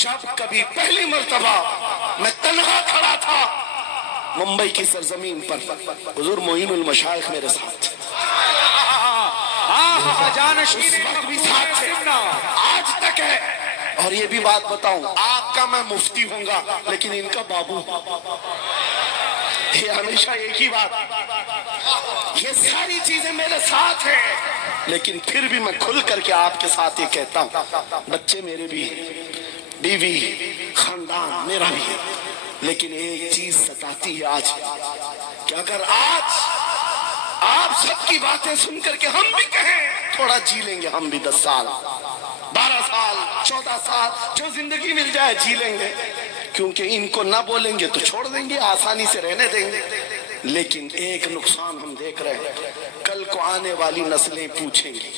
جب کبھی پہلی مرتبہ میں تنہا کھڑا تھا ممبئی کی سرزمین پر، حضور معین المشائخ میرے ساتھ تھے، جانشین اس وقت بھی ساتھ تھے، آج تک ہے۔ اور یہ بھی بات بتاؤں، آپ کا میں مفتی ہوں گا لیکن ان کا بابو، یہ ہمیشہ ایک ہی بات، یہ ساری چیزیں میرے ساتھ ہیں، لیکن پھر بھی میں کھل کر کے آپ کے ساتھ یہ کہتا ہوں، بچے میرے بھی، بیوی، خاندان میرا بھی ہے، لیکن ایک چیز ستاتی ہے آج کہ اگر آج آپ سب کی باتیں سن کر کے ہم بھی کہیں تھوڑا جی لیں گے، ہم بھی 10 سال 12 سال 14 سال جو زندگی مل جائے جی لیں گے، کیونکہ ان کو نہ بولیں گے تو چھوڑ دیں گے، آسانی سے رہنے دیں گے۔ لیکن ایک نقصان ہم دیکھ رہے ہیں، کل کو آنے والی نسلیں پوچھیں گی،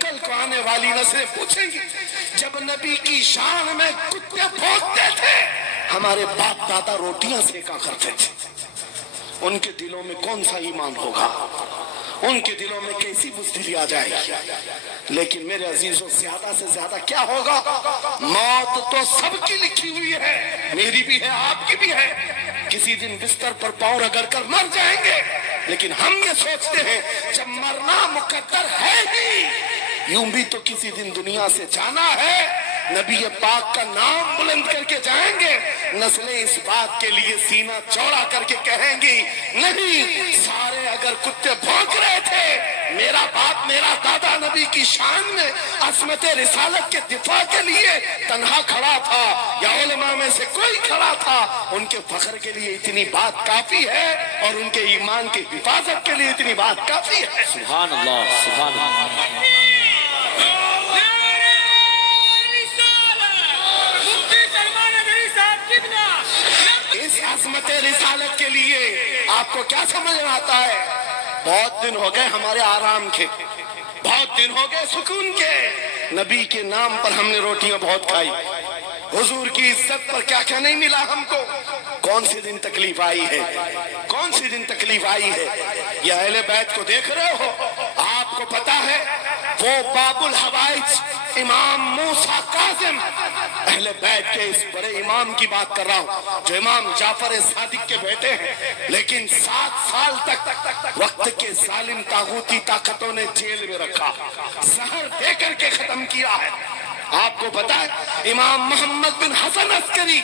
کل کو آنے والی نسلیں پوچھیں گی، جب نبی کی شان میں کتے بھونکتے تھے ہمارے باپ دادا روٹیاں سیکا کرتے تھے، ان کے دلوں میں کون سا ایمان ہوگا، ان کے دلوں میں کیسی بزدلی آ جائے گی۔ لیکن میرے عزیزوں، زیادہ سے زیادہ کیا ہوگا، موت تو سب کی لکھی ہوئی ہے، میری بھی ہے، آپ کی بھی ہے، کسی دن بستر پر پاؤں رگڑ کر مر جائیں گے، لیکن ہم یہ سوچتے ہیں جب مرنا مقدر ہے ہی، یوں بھی تو کسی دن دنیا سے جانا ہے، نبی پاک کا نام بلند کر کے جائیں گے، نسلیں اس بات کے لیے سینہ چوڑا کر کے کہیں گی نہیں، سارے اگر کتے بھونک رہے تھے، میرا باپ میرا دادا نبی کی شان میں عصمت رسالت کے دفاع کے لیے تنہا کھڑا تھا، یا علماء میں سے کوئی کھڑا تھا، ان کے فخر کے لیے اتنی بات کافی ہے، اور ان کے ایمان کی حفاظت کے لیے اتنی بات کافی ہے۔ سبحان اللہ، سبحان اللہ۔ اس عظمت رسالت کے لیے آپ کو کیا سمجھ میں آتا ہے؟ بہت دن ہو گئے ہمارے آرام کے، بہت دن ہو گئے سکون کے، نبی کے نام پر ہم نے روٹیاں بہت کھائی، حضور کی عزت پر کیا کیا نہیں ملا ہم کو، کون سی دن تکلیف آئی ہے، کون سی دن تکلیف آئی ہے۔ یہ اہل بیت کو دیکھ رہے ہو، آپ کو پتا ہے وہ باب الحوائج امام موسیٰ کاظم، اہل بیت کے اس بڑے امام کی بات کر رہا ہوں جو امام جعفر صادق کے بیٹے ہیں، لیکن 7 سال تک وقت کے ظالم طاغوتی طاقتوں نے جیل میں رکھا، زہر دے کر کے ختم کیا ہے۔ آپ کو پتا ہے امام محمد بن حسن عسکری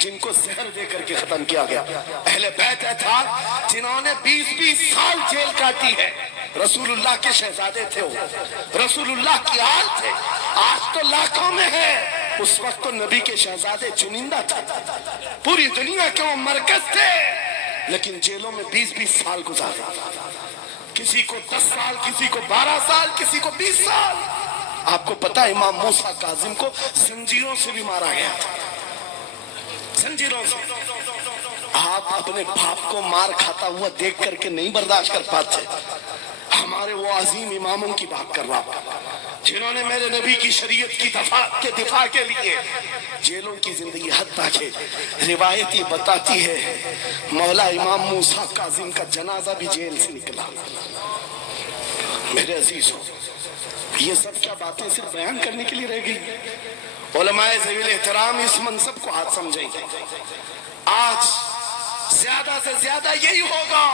جن کو زہر دے کر کے ختم کیا گیا، اہل بیت تھا جنہوں نے 20 سال جیل کاٹی ہے، رسول اللہ کے شہزادے تھے، وہ رسول اللہ کی آل تھے، آج تو لاکھوں میں ہے، اس وقت تو نبی کے شہزادے چنندہ تھے، پوری دنیا کے وہ مرکز تھے، لیکن جیلوں میں 20 سال گزارے، کسی کو 10 سال، کسی کو 12 سال، کسی کو 20 سال۔ آپ کو پتا ہے امام موسیٰ کاظم کو زنجیروں سے بھی مارا گیا تھا، زنجیروں سے۔ آپ اپنے باپ کو مار کھاتا ہوا دیکھ کر کے نہیں برداشت کر پاتے، ہمارے وہ عظیم اماموں کی بات کر رہا ہوں جنہوں نے میرے نبی کی شریعت کی دفاع کے لیے جیلوں کی زندگی، حتیٰ کہ روایت یہ بتاتی ہے مولا امام موسیٰ کاظم کا جنازہ بھی جیل سے نکلا۔ میرے عزیزوں، یہ سب کیا باتیں صرف بیان کرنے کے لیے رہ گئی؟ علماء ذوی الاحترام اس منصب کو آج سمجھیں گے، آج زیادہ سے زیادہ یہی ہوگا۔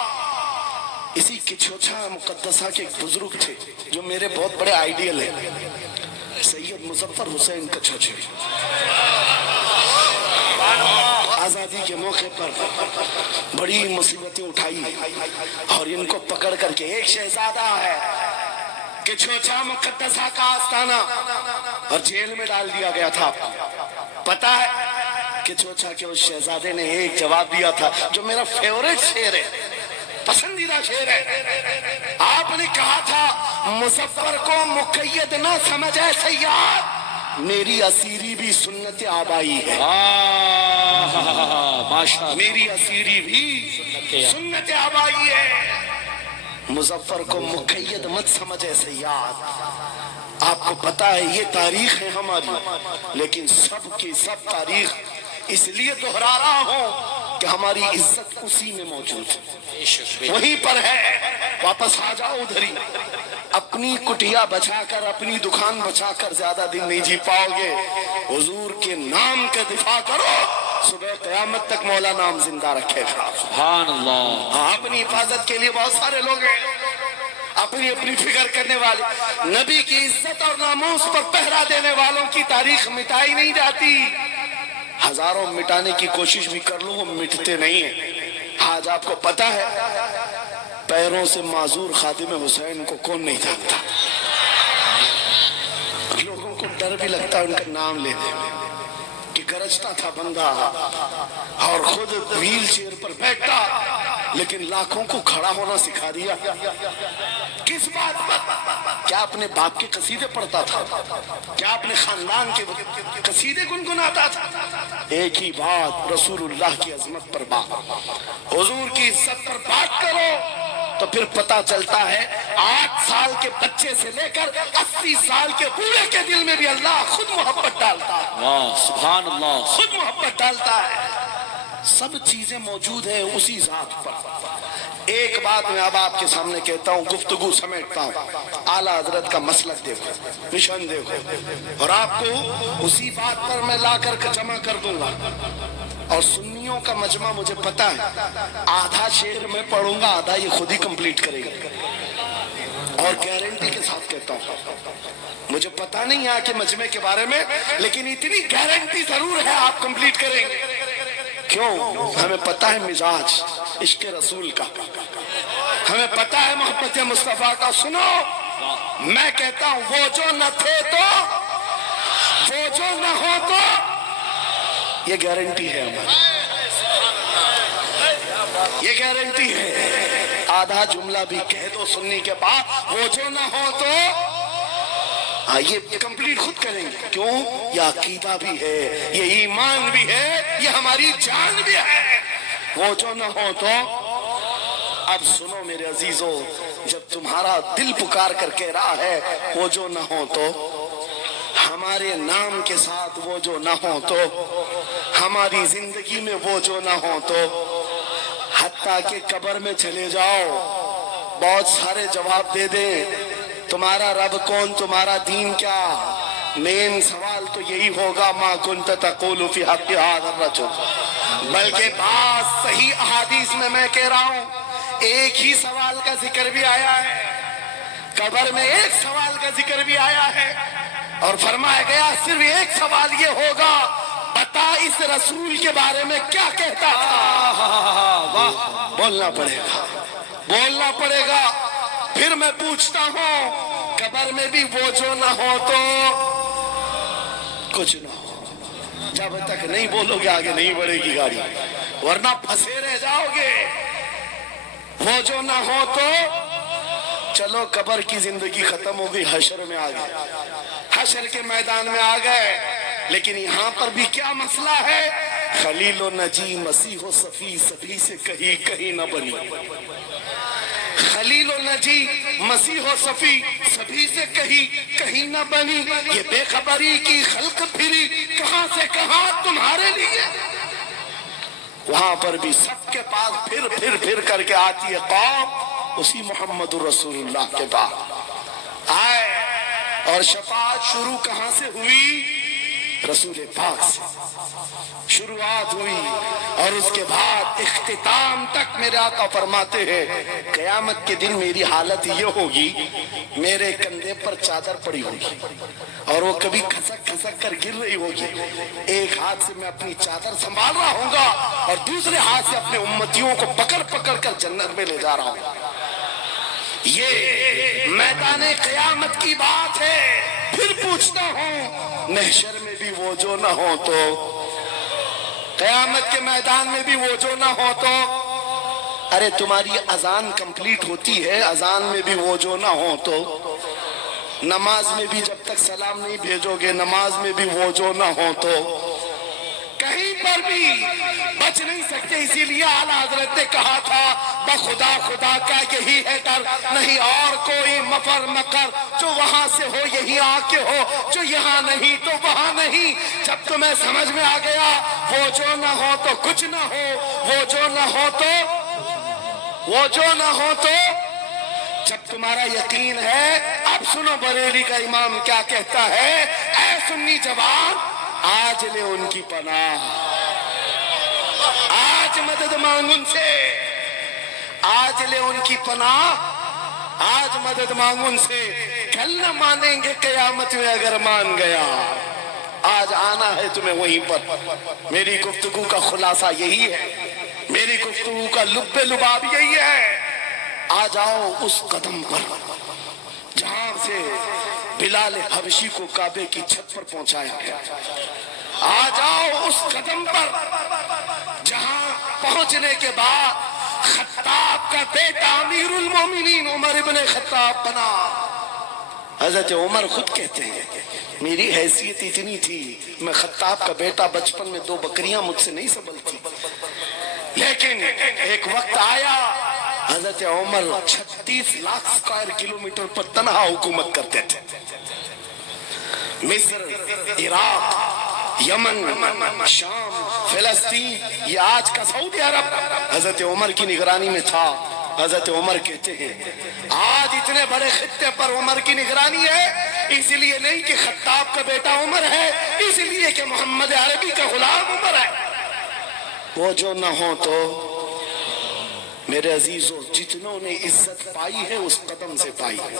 اسی کچھوچھا مقدسہ کے ایک بزرگ تھے جو میرے بہت بڑے آئیڈیل ہیں، سید مظفر حسین کچھوچھے، آزادی کے موقع پر بڑی مصیبتیں اٹھائی اور ان کو پکڑ کر کے، ایک شہزادہ ہے کچھوچھا مقدسہ کا آستانہ، اور جیل میں ڈال دیا گیا تھا۔ پتا ہے کچھوچھا کے اس شہزادے نے ایک جواب دیا تھا جو میرا فیورٹ شعر ہے، پسندیدہ شعر ہے۔ آپ نے کہا تھا مظفر کو مقید نہ سمجھے سیاد، میری اسیری بھی سنت آبائی ہے، میری اسیری بھی سنت آبائی ہے۔ مظفر کو مقید مت سمجھے سیاد۔ آپ کو پتا ہے یہ تاریخ ہے ہماری، لیکن سب کی سب تاریخ اس لیے دہرا رہا ہوں کہ ہماری عزت اسی میں موجود ہے، وہیں پر ہے، واپس آ جاؤ ادھر ہی۔ اپنی کٹیا بچا کر، اپنی دکان بچا کر زیادہ دن نہیں جی پاؤ گے۔ حضور کے نام کا دفاع کرو، صبح قیامت تک مولا نام زندہ رکھے گا۔ سبحان اللہ۔ اپنی حفاظت کے لیے بہت سارے لوگ ہیں، اپنی اپنی فکر کرنے والے۔ نبی کی عزت اور ناموس پر پہرا دینے والوں کی تاریخ مٹائی نہیں جاتی، ہزاروں مٹانے کی کوشش بھی کر لو وہ مٹتے نہیں ہیں۔ آج آپ کو پتا ہے پیروں سے معذور خادم حسین کو کون نہیں جانتا؟ لوگوں کو ڈر بھی لگتا ہے ان کا نام لینے میں، کہ گرجتا تھا بندہ اور خود ویل چیئر پر بیٹھتا، لیکن لاکھوں کو کھڑا ہونا سکھا دیا۔ کس بات پر؟ کیا اپنے باپ کے قصیدے پڑھتا تھا؟ کیا اپنے خاندان کے قصیدے گنگناتا تھا؟ ایک ہی بات، رسول اللہ کی عظمت پر بات، حضور کی عزت پر بات کرو تو پھر پتا چلتا ہے 8 سال کے بچے سے لے کر 80 سال کے بوڑھے کے دل میں بھی اللہ خود محبت ڈالتا ہے۔ واہ سبحان اللہ۔ خود محبت ڈالتا ہے۔ سب چیزیں موجود ہیں اسی ذات پر۔ ایک بات میں اب آپ کے سامنے کہتا ہوں، گفتگو سمیٹتا ہوں، اعلیٰ حضرت کا مسلک دیکھو، مشن دیکھو، اور آپ کو اسی بات پر میں لا کر جمع کر دوں گا۔ اور سنیوں کا مجمع مجھے پتا ہے، آدھا شعر میں پڑھوں گا، آدھا یہ خود ہی کمپلیٹ کرے گا، اور گارنٹی کے ساتھ کہتا ہوں۔ مجھے پتا نہیں ہے کہ مجمع کے بارے میں، لیکن اتنی گارنٹی ضرور ہے آپ کمپلیٹ کریں گے۔ کیوں؟ ہمیں پتا ہے مزاج عشق رسول کا، ہمیں پتا ہے محبت مصطفیٰ کا۔ سنو، میں کہتا ہوں وہ جو نہ تھے تو، وہ جو نہ ہو تو، یہ گارنٹی ہے ہماری، یہ گارنٹی ہے۔ آدھا جملہ بھی کہہ دو سننے کے بعد، وہ جو نہ ہو تو، یہ کمپلیٹ خود کریں گے۔ کیوں؟ یہ عقیدہ بھی ہے، یہ ایمان بھی ہے، یہ ہماری جان بھی ہے۔ وہ جو نہ ہو تو، اب سنو میرے عزیزو، جب تمہارا دل پکار کر کہہ رہا ہے وہ جو نہ ہو تو، ہمارے نام کے ساتھ وہ جو نہ ہو تو، ہماری زندگی میں وہ جو نہ ہو تو، حتیٰ کہ قبر میں چلے جاؤ بہت سارے جواب دے دیں، تمہارا رب کون، تمہارا دین کیا، مین سوال تو یہی ہوگا ما کنت تقول فی حق ھذا الرجل۔ بلکہ بعض صحیح احادیث میں کہہ رہا ہوں ایک ہی سوال کا ذکر بھی آیا ہے، قبر میں ایک سوال کا ذکر بھی آیا ہے، اور فرمایا گیا صرف ایک سوال یہ ہوگا، بتا اس رسول کے بارے میں کیا کہتا تھا۔ بولنا پڑے گا، بولنا پڑے گا۔ پھر میں پوچھتا ہوں قبر میں بھی وہ جو نہ ہو تو کچھ نہ ہو، جب تک نہیں بولو گے آگے نہیں بڑھے گی گاڑی، ورنہ پھنسے رہ جاؤ گے۔ وہ جو نہ ہو تو چلو قبر کی زندگی ختم ہو گئی، حشر میں آ گئے، حشر کے میدان میں آ گئے، لیکن یہاں پر بھی کیا مسئلہ ہے؟ خلیل و نجی مسیح و صفی، سبھی سے کہیں نہ بنی۔ خلیل و نجی مسیح و صفی، سبھی سے کہیں نہ بنی، یہ بے خبری کی خلق پھری کہاں سے کہاں تمہارے لیے۔ وہاں پر بھی سب کے پاس پھر کر کے آتی ہے قوم اسی محمد رسول اللہ کے پاس آئے، اور شفاعت شروع کہاں سے ہوئی؟ رسول پاک سے شروعات ہوئی، اور اس کے بعد اختتام تک میرے آقا فرماتے ہیں قیامت کے دن میری حالت یہ ہوگی، میرے کندھے پر چادر پڑی ہوگی اور وہ کبھی کھسک کر گر رہی ہوگی، ایک ہاتھ سے میں اپنی چادر سنبھال رہا ہوں گا اور دوسرے ہاتھ سے اپنے امتیوں کو پکڑ کر جنت میں لے جا رہا ہوں۔ یہ میدان قیامت کی بات ہے۔ پھر پوچھتا ہوں محشر میں بھی وہ جو نہ ہو تو، قیامت کے میدان میں بھی وہ جو نہ ہو تو، ارے تمہاری اذان کمپلیٹ ہوتی ہے، اذان میں بھی وہ جو نہ ہو تو، نماز میں بھی جب تک سلام نہیں بھیجو گے نماز میں بھی وہ جو نہ ہو تو، کہیں پر بھی بچ نہیں سکتے. اسی لیے اعلیٰ حضرت نے کہا تھا بخدا خدا کا یہی ہے ڈر, نہیں اور کوئی مفر مکر, جو وہاں سے ہو یہی آ کے ہو, جو یہاں نہیں تو وہاں نہیں. جب تمہیں سمجھ میں آ گیا وہ جو نہ ہو تو کچھ نہ ہو, وہ جو نہ ہو تو جب تمہارا یقین ہے. اب سنو بریلی کا امام کیا کہتا ہے, اے سنی جوان آج لے ان کی پناہ, آج مدد مانگ ان سے, آج لے ان کی پناہ, آج مدد مانگ ان سے. کل نہ مانیں گے قیامت میں اگر مان گیا. آج آنا ہے تمہیں وہیں پر. میری گفتگو کا خلاصہ یہی ہے, میری گفتگو کا لب لباب یہی ہے. آ جاؤ اس قدم پر جہاں سے بلال حبشی کو کعبے کی چھت پر پہنچایا گیا. آ جاؤ اس قدم پر جہاں پہنچنے کے بعد خطاب کا بیٹا امیر المومنین عمر ابن خطاب بنا. حضرت عمر خود کہتے ہیں میری حیثیت اتنی تھی, میں خطاب کا بیٹا, بچپن میں 2 بکریاں مجھ سے نہیں سنبھلتی, لیکن ایک وقت آیا حضرت عمر 36 لاکھ اسکوائر کلومیٹر پر تنہا حکومت کرتے تھے. مصر, عراق, یمن, شام, فلسطین, یہ آج کا سعودی عرب حضرت عمر کی نگرانی میں تھا. حضرت عمر کہتے ہیں آج اتنے بڑے خطے پر عمر کی نگرانی ہے, اس لیے نہیں کہ خطاب کا بیٹا عمر ہے, اس لیے کہ محمد عربی کا غلام عمر ہے. وہ جو نہ ہو تو میرے عزیزوں جتنوں نے عزت پائی ہے اس قدم سے پائی ہے.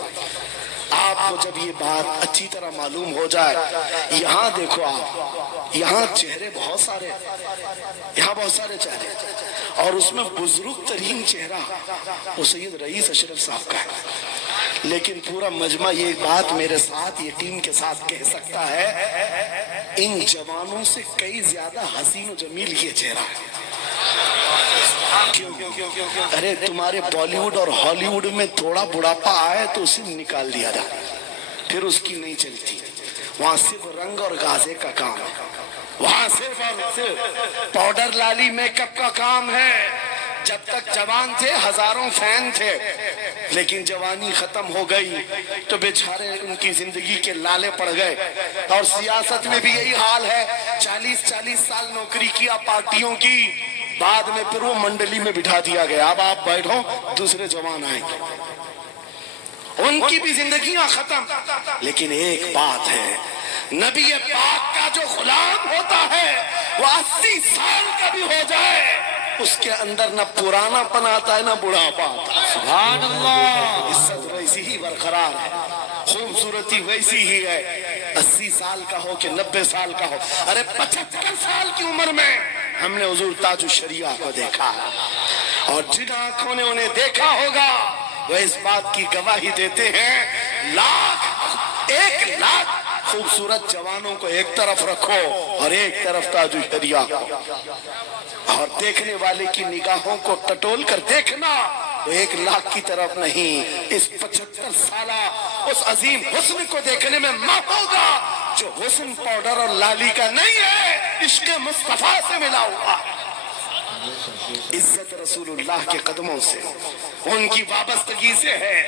آپ کو جب یہ بات اچھی طرح معلوم ہو جائے, یہاں دیکھو آپ, یہاں چہرے بہت سارے, یہاں بہت سارے چہرے, اور اس میں بزرگ ترین چہرہ وہ سید رئیس اشرف صاحب کا ہے. لیکن پورا مجمع یہ بات میرے ساتھ یقین کے ساتھ کہہ سکتا ہے, ان جوانوں سے کئی زیادہ حسین و جمیل یہ چہرہ ہے. ارے تمہارے بالی ووڈ اور ہالی ووڈ میں تھوڑا بڑھاپا آئے تو اسے نکال دیا جائے, پھر اس کی نہیں چلتی. وہاں صرف رنگ اور گازے کا کام ہے, وہاں صرف اور صرف پاؤڈر لالی میک اپ کا کام ہے. جب تک جوان تھے ہزاروں فین تھے, لیکن جوانی ختم ہو گئی تو بیچارے ان کی زندگی کے لالے پڑ گئے. اور سیاست میں بھی یہی حال ہے, 40 سال نوکری کیا پارٹیوں کی, بعد میں پھر وہ منڈلی میں بٹھا دیا گیا, اب آپ بیٹھو دوسرے جوان آئیں گے, ان کی بھی زندگیاں ختم. لیکن ایک بات ہے, نبی پاک کا جو غلام ہوتا ہے وہ 80 سال کا بھی ہو جائے اس کے اندر نہ پرانا پن آتا ہے نہ بڑھاپا آتا ہے. سبحان اللہ. عزت ویسی ہی برقرار ہے, خوبصورتی ویسی ہی ہے, 80 سال کا ہو کہ 90 سال کا ہو. ارے 75 سال کی عمر میں ہم نے حضور تاج الشریعہ کو دیکھا, اور جن آنکھوں نے انہیں دیکھا ہوگا وہ اس بات کی گواہی دیتے ہیں, 1 لاکھ خوبصورت جوانوں کو ایک طرف رکھو اور ایک طرف تاج الشریعہ کو, اور دیکھنے والے کی نگاہوں کو ٹٹول کر دیکھنا, وہ 1 لاکھ کی طرف نہیں, اس 75 سالہ اس عظیم حسن کو دیکھنے میں ماں ہوگا جو حسن پاؤڈر اور لالی کا نہیں ہے, عشق مصطفیٰ سے ملا ہوا. عزت رسول اللہ کے قدموں سے, ان کی وابستگی سے ہے,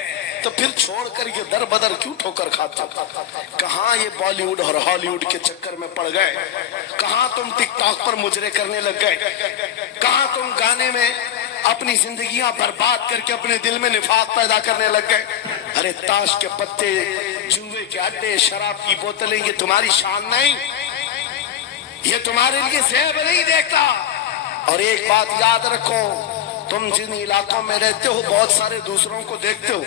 تو پھر چھوڑ کر یہ در بدر کیوں ٹھوکر کھاتے؟ کہاں یہ بالی ووڈ اور ہالی ووڈ کے چکر میں پڑ گئے, کہاں تم ٹک ٹاک پر مجرے کرنے لگ گئے, کہاں تم گانے میں اپنی زندگیاں برباد کر کے اپنے دل میں نفاق پیدا کرنے لگ گئے. ارے تاش کے پتے, جوئے کے اڈے, شراب کی بوتلیں, یہ تمہاری شان نہیں, یہ تمہارے لیے زیب نہیں دیکھتا. اور ایک بات یاد رکھو, تم جن علاقوں میں رہتے ہو بہت سارے دوسروں کو دیکھتے ہو,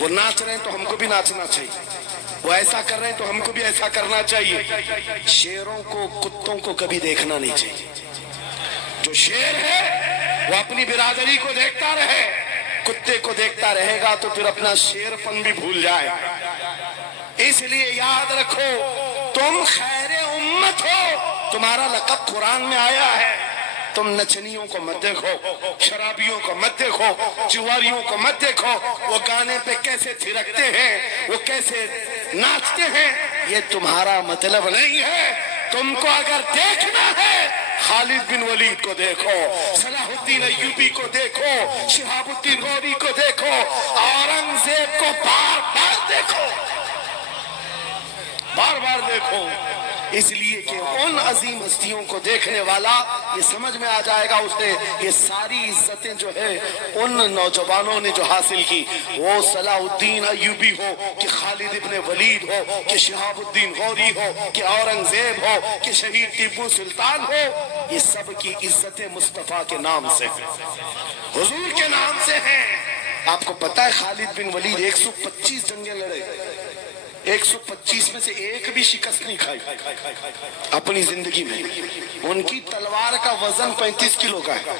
وہ ناچ رہے ہیں تو ہم کو بھی ناچنا چاہیے, وہ ایسا کر رہے ہیں تو ہم کو بھی ایسا کرنا چاہیے. شیروں کو کتوں کو کبھی دیکھنا نہیں چاہیے. جو شیر ہے وہ اپنی برادری کو دیکھتا رہے, کتے کو دیکھتا رہے گا تو پھر اپنا شیر پن بھی بھول جائے. اس لیے یاد رکھو تم خیر امت ہو, تمہارا لقب قرآن میں آیا ہے. تم نچنیوں کو مت دیکھو, شرابیوں کو مت دیکھو, جواریوں کو مت دیکھو, وہ گانے پہ کیسے تھرکتے ہیں, وہ کیسے ناچتے ہیں, یہ تمہارا مطلب نہیں ہے. تم کو اگر دیکھنا ہے خالد بن ولید کو دیکھو، صلاح الدین ایوبی کو دیکھو، شہاب الدین غوری کو دیکھو، اورنگزیب کو بار بار دیکھو، بار بار دیکھو، اس لیے کہ ان عظیم ہستیوں کو دیکھنے والا یہ سمجھ میں آ جائے گا اسے یہ ساری عزتیں جو ہے ان نوجوانوں نے جو حاصل کی، وہ صلاح الدین ایوبی ہو کہ خالد ابن ولید ہو کہ شہاب الدین غوری ہو کہ اورنگزیب ہو کہ شہید ٹیپو سلطان ہو، یہ سب کی عزتیں مصطفیٰ کے نام سے ہیں، حضور کے نام سے ہیں۔ آپ کو پتہ ہے خالد بن ولید 125 جنگیں لڑے، 125 میں سے ایک بھی شکست نہیں کھائی اپنی زندگی میں۔ ان کی تلوار کا وزن 35 کلو کا ہے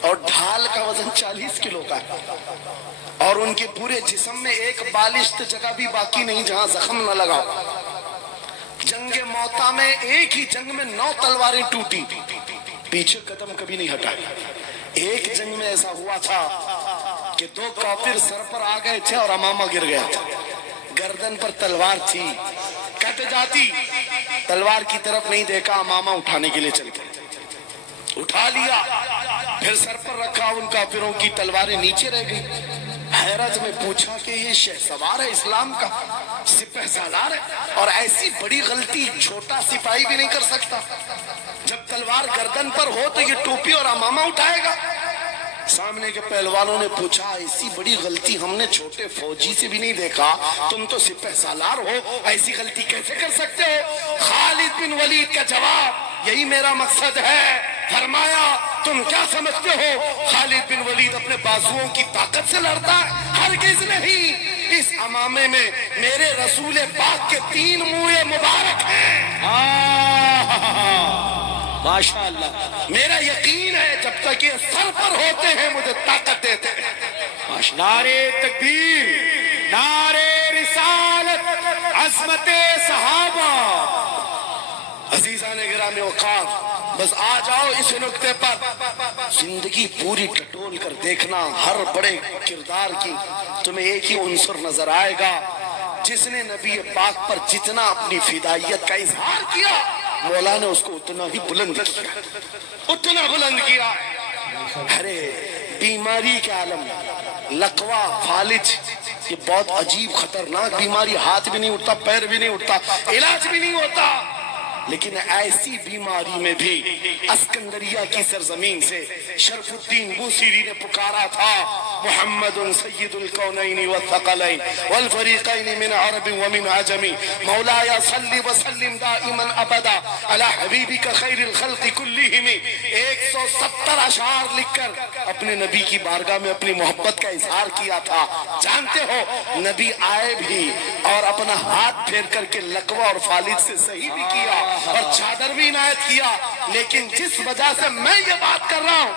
اور ڈھال کا وزن 40 کلو کا ہے، اور ان کے پورے جسم میں ایک بالشت جگہ بھی باقی نہیں جہاں زخم نہ لگا۔ جنگ موتا میں ایک ہی جنگ میں 9 تلواریں ٹوٹی، پیچھے قدم کبھی نہیں ہٹا۔ ایک جنگ میں ایسا ہوا تھا کہ 2 کافر سر پر آ گئے تھے اور امامہ گر گیا تھا، گردن پر تلوار تھی، کٹ جاتی، تلوار کی طرف نہیں دیکھا، امامہ اٹھانے کے لیے چل گئے، اٹھا لیا، پھر سر پر رکھا، ان کافروں کی تلواریں نیچے رہ گئی۔ حیرت میں پوچھا کہ یہ شہسوار ہے اسلام کا، سپہ سالار ہے، اور ایسی بڑی غلطی چھوٹا سپاہی بھی نہیں کر سکتا۔ جب تلوار گردن پر ہو تو یہ ٹوپی اور امامہ اٹھائے گا؟ سامنے کے پہلوانوں نے پوچھا ایسی بڑی غلطی ہم نے چھوٹے فوجی سے بھی نہیں دیکھا، تم تو سپہ سالار ہو، ایسی غلطی کیسے کر سکتے ہو؟ خالد بن ولید کا جواب یہی میرا مقصد ہے، فرمایا تم کیا سمجھتے ہو خالد بن ولید اپنے بازوؤں کی طاقت سے لڑتا ہے؟ ہرگز نہیں، اس امامے میں میرے رسول پاک کے 3 منہ مبارک ہیں۔ ماشاءاللہ، میرا یقین ہے جب تک یہ سر پر ہوتے ہیں مجھے طاقت دیتے ہیں۔ نعرے تکبیر، نعرے رسالت، عظمت صحابہ۔ عزیزان گرامی وقار، بس آ جاؤ اس نقطے پر، زندگی پوری ٹٹول کر دیکھنا، ہر بڑے کردار کی تمہیں ایک ہی عنصر نظر آئے گا، جس نے نبی پاک پر جتنا اپنی فدائیت کا اظہار کیا، مولا نے اس کو اتنا ہی بلند کیا، اتنا بلند کیا۔ ارے بیماری کے عالم، لقوہ، فالج، یہ بہت عجیب خطرناک بیماری، ہاتھ بھی نہیں اٹھتا، پیر بھی نہیں اٹھتا، علاج بھی نہیں ہوتا، لیکن ایسی بیماری میں بھی اسکندریہ کی سرزمین سے شرف الدین بوسیری نے پکارا تھا، محمد سید الکونین والثقلین والفریقین من عرب ومن عجم، مولاي صل وسلم دائما ابدا علی حبیبک خیر الخلق کلہم۔ 170 اشعار لکھ کر اپنے نبی کی بارگاہ میں اپنی محبت کا اظہار کیا تھا۔ جانتے ہو نبی آئے بھی اور اپنا ہاتھ پھیر کر کے لقوہ اور فالج سے صحیح بھی کیا اور چادر بھی عنایت کیا، لیکن جس وجہ سے میں یہ بات کر رہا ہوں،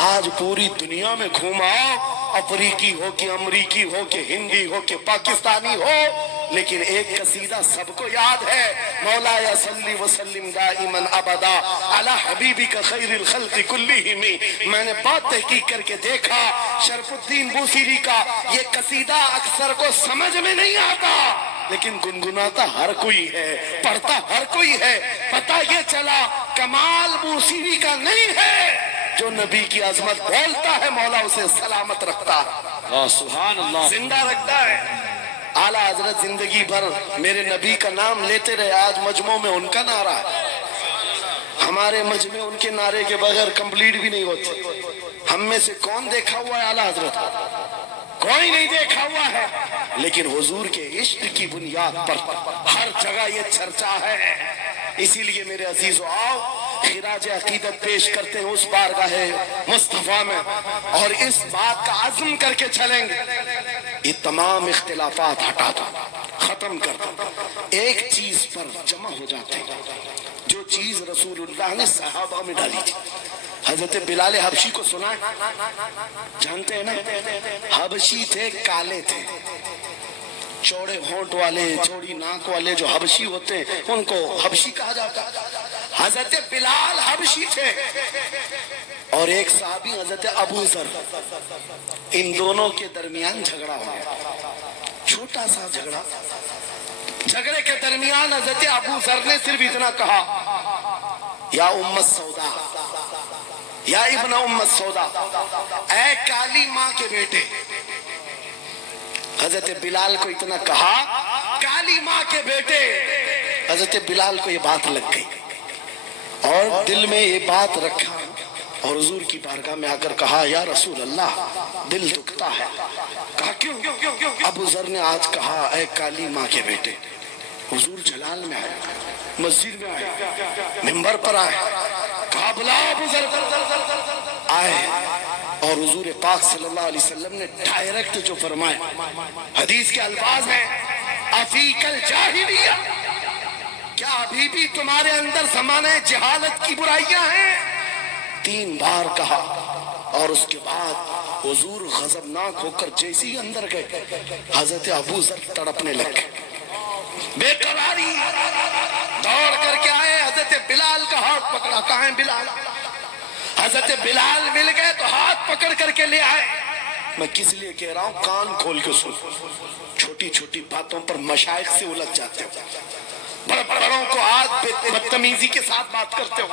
آج پوری دنیا میں گھوماؤ، افریقی ہو کہ امریکی ہو کہ ہندی ہو کہ پاکستانی ہو، لیکن ایک قصیدہ سب کو یاد ہے، مولاي صلی وسلم دائما ابدا علی حبیبک خیر الخلق کلہم۔ میں نے بات تحقیق کر کے دیکھا، شرف الدین بوسیری کا یہ قصیدہ اکثر کو سمجھ میں نہیں آتا، لیکن گنگناتا ہر کوئی ہے، پڑھتا ہر کوئی ہے۔ پتہ یہ چلا کمال بوسیری کا نہیں ہے، جو نبی کی عظمت بولتا ہے مولا اسے سلامت رکھتا ہے، سبحان اللہ، زندہ رکھتا ہے۔ اعلیٰ حضرت زندگی بھر میرے نبی کا نام لیتے رہے، آج مجمع میں ان کا نعرہ ہے، ہمارے مجمع ان کے نعرے کے بغیر کمپلیٹ بھی نہیں ہوتے۔ ہم میں سے کون دیکھا ہوا ہے اعلیٰ حضرت؟ کوئی نہیں دیکھا ہوا ہے، لیکن حضور کے عشق کی بنیاد پر ہر جگہ یہ چرچا ہے۔ اسی لیے میرے عزیزو آؤ خراج عقیدت پیش کرتے ہیں اس بارگاہ مصطفیٰ میں، اور اس بات کا عزم کر کے چلیں گے، یہ تمام اختلافات ہٹا دو، ختم کر دو، ایک چیز پر جمع ہو جاتے ہیں، جو چیز رسول اللہ نے صحابہ میں ڈالی تھی۔ حضرت بلال حبشی کو سنا ہے؟ جانتے ہیں نا؟ حبشی تھے، کالے تھے، چوڑے ہونٹ والے، چوڑی ناک والے جو حبشی ہوتے ہیں ان کو حبشی کہا جاتا ہے۔ حضرت بلال حبشی تھے اور ایک صحابی حضرت ابو ذر، ان دونوں کے درمیان جھگڑا ہو گیا، چھوٹا سا جھگڑا۔ جھگڑے کے درمیان حضرت ابو ذر نے صرف اتنا کہا، یا امت سودا یا ابن امت سودا، اے کالی ماں کے بیٹے. حضرت بلال کو اتنا کہا کالی ماں کے بیٹے. حضرت بلال کو یہ بات لگ گئی اور دل میں یہ بات رکھا اور حضور کی بارگاہ میں آ کر کہا یا رسول اللہ دل دکھتا ہے. کہا کیوں؟ ابو ذر نے آج کہا اے کالی ماں کے بیٹے. حضور جلال میں آئے، مسجد میں آئے، منبر پر آئے، کہا بلاؤ ابو ذر. آئے اور حضور پاک صلی اللہ علیہ وسلم نے ڈائریکٹ جو فرمائے، حدیث کے الفاظ ہیں افیک الجاہلیہ، کیا ابھی بھی تمہارے اندر زمانہ جہالت کی برائیاں ہیں؟ 3 بار کہا اور اس کے بعد حضور غضبناک ہو کر جیسے ہی اندر گئے حضرت ابو ذر تڑپنے لگے، بے قراری. دوڑ کر کے آئے، حضرت بلال کا ہاتھ پکڑا. کہاں ہے بلال؟ حضرت بلال مل گئے تو ہاتھ پکڑ کر کے لے آئے. میں کس لیے کہہ رہا ہوں، کان کھول کے سن. چھوٹی چھوٹی باتوں پر مشائخ سے الجھ جاتے ہو، بڑوں کو آج بدتمیزی کے ساتھ بات کرتے ہو.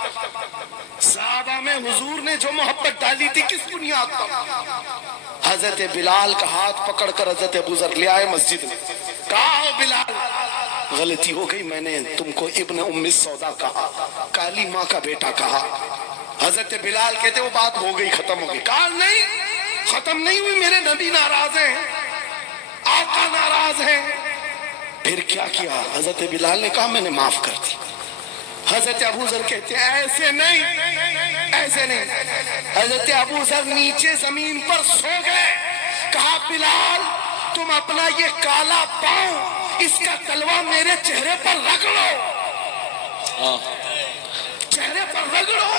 صحابہ میں حضور نے جو محبت ڈالی تھی کس بنیاد پر؟ حضرت بلال کا ہاتھ پکڑ کر حضرت ابو ذر لے آئے مسجد میں. کہا بلال غلطی ہو گئی، میں نے تم کو ابن ام سودا کہا، کالی ماں کا بیٹا کہا. حضرت بلال کہتے وہ بات ہو گئی، ختم ہو گئی. کہا نہیں، ختم نہیں ہوئی، میرے نبی ناراض ہیں، آقا ناراض ہیں. پھر کیا کیا؟ حضرت بلال نے کہا میں نے معاف کر دی. حضرت ابو ذر کہتے ہیں ایسے نہیں، ایسے نہیں. حضرت ابو ذر نیچے زمین پر سو گئے. کہا بلال تم اپنا یہ کالا پاؤں، اس کا تلوا میرے چہرے پر رگڑو، چہرے پر رگڑو،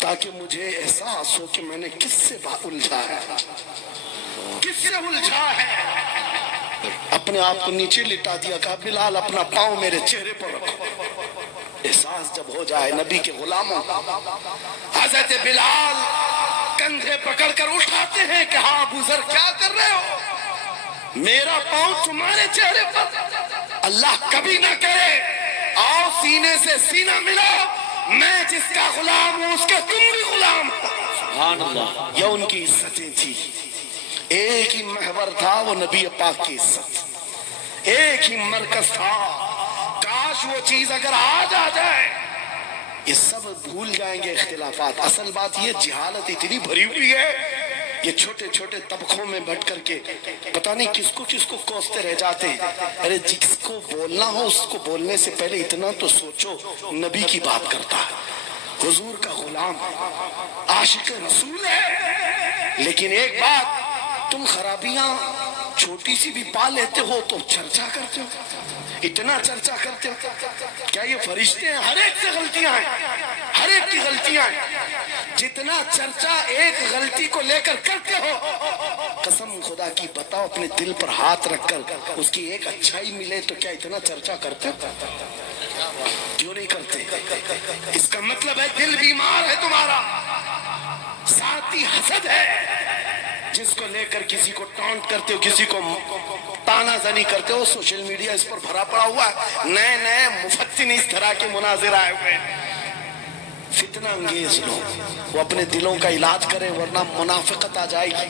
تاکہ مجھے احساس ہو کہ میں نے کس سے الجھا ہے، کس سے الجھا ہے. اپنے آپ کو نیچے لٹا دیا. کہا بلال اپنا پاؤں میرے چہرے پر رکھو. احساس جب ہو جائے نبی کے غلاموں، حضرت بلال کندھے پکڑ کر اٹھاتے ہیں کہ ہاں ابو ذر کیا کر رہے ہو؟ میرا پاؤں تمہارے چہرے پر، اللہ کبھی نہ کرے. آؤ سینے سے سینہ ملاؤ، میں جس کا غلام ہوں اس کے تم بھی غلام ہو. سبحان اللہ. یہ ان کی عزتیں تھی. ایک ہی محور تھا وہ نبی پاک کی عزت، ایک ہی مرکز تھا. کاش وہ چیز اگر آج آ جائے. یہ سب بھول جائیں گے اختلافات. اصل بات یہ جہالت اتنی بھری ہوئی ہے، یہ چھوٹے چھوٹے طبقوں میں بٹ کر کے پتہ نہیں کس کو کوستے رہ جاتے ہیں. ارے جس کو بولنا ہو اس کو بولنے سے پہلے اتنا تو سوچو نبی کی بات کرتا ہے، حضور کا غلام، عاشق رسول ہے. لیکن ایک بات، تم خرابیاں چھوٹی سی بھی پا لیتے ہو تو چرچا کرتے ہو، اتنا چرچا کرتے ہو. کیا یہ فرشتے ہیں؟ ہر ایک سے غلطیاں ہیں، ہر ایک کی غلطیاں ہیں. جتنا چرچا ایک غلطی کو لے کر کرتے ہو، قسم خدا کی بتاؤ اپنے دل پر ہاتھ رکھ کر اس کی ایک اچھائی ملے تو کیا اتنا چرچا کرتے ہو؟ کیوں نہیں کرتے؟ اس کا مطلب ہے دل بیمار ہے تمہارا، ذاتی حسد ہے. جس کو لے کر کسی کو ٹانٹ کرتے ہو، کسی کو تانا زنی کرتے ہو. سوشل میڈیا اس پر بھرا پڑا ہوا ہے، نئے نئے مفتن اس طرح کے مناظر آئے ہوئے ہیں. فتنہ انگیز لوگ، وہ اپنے دلوں کا علاج کریں ورنہ منافقت آ جائے گی،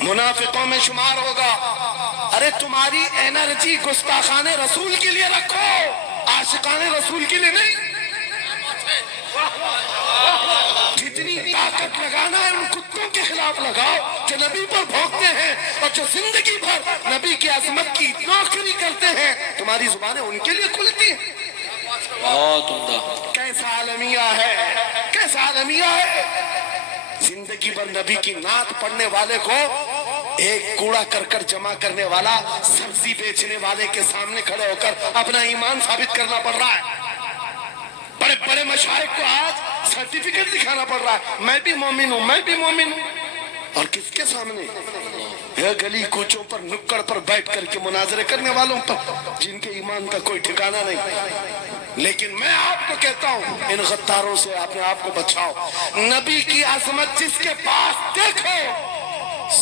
منافقوں میں شمار ہوگا. ارے تمہاری انرجی گستاخان رسول کے لیے رکھو، عاشقان رسول کے لیے نہیں. جتنی طاقت لگانا ہے ان کتوں کے خلاف لگاؤ جو نبی پر بھونکتے ہیں اور جو زندگی بھر نبی کی عظمت کی نوکری کرتے ہیں. تمہاری زبانیں ان کے لیے کھلتی ہیں. بہت عمدہ. کیسا عالمیہ ہے، کیسا عالمیہ ہے. زندگی بھر نبی کی نعت پڑھنے والے کو ایک کوڑا کرکٹ جمع کرنے والا سبزی بیچنے والے کے سامنے کھڑے ہو کر اپنا ایمان ثابت کرنا پڑ رہا ہے. بڑے بڑے مشائخ کو آج سرٹیفکیٹ دکھانا پڑ رہا ہے، میں بھی مومن ہوں، میں بھی مومن ہوں. اور کس کے سامنے؟ گلی کوچوں پر نکڑ پر بیٹھ کر کے مناظرے کرنے والوں پر جن کے ایمان کا کوئی ٹھکانہ نہیں. لیکن میں آپ کو کہتا ہوں ان غداروں سے اپنے آپ کو بچاؤ. نبی کی عظمت جس کے پاس دیکھو،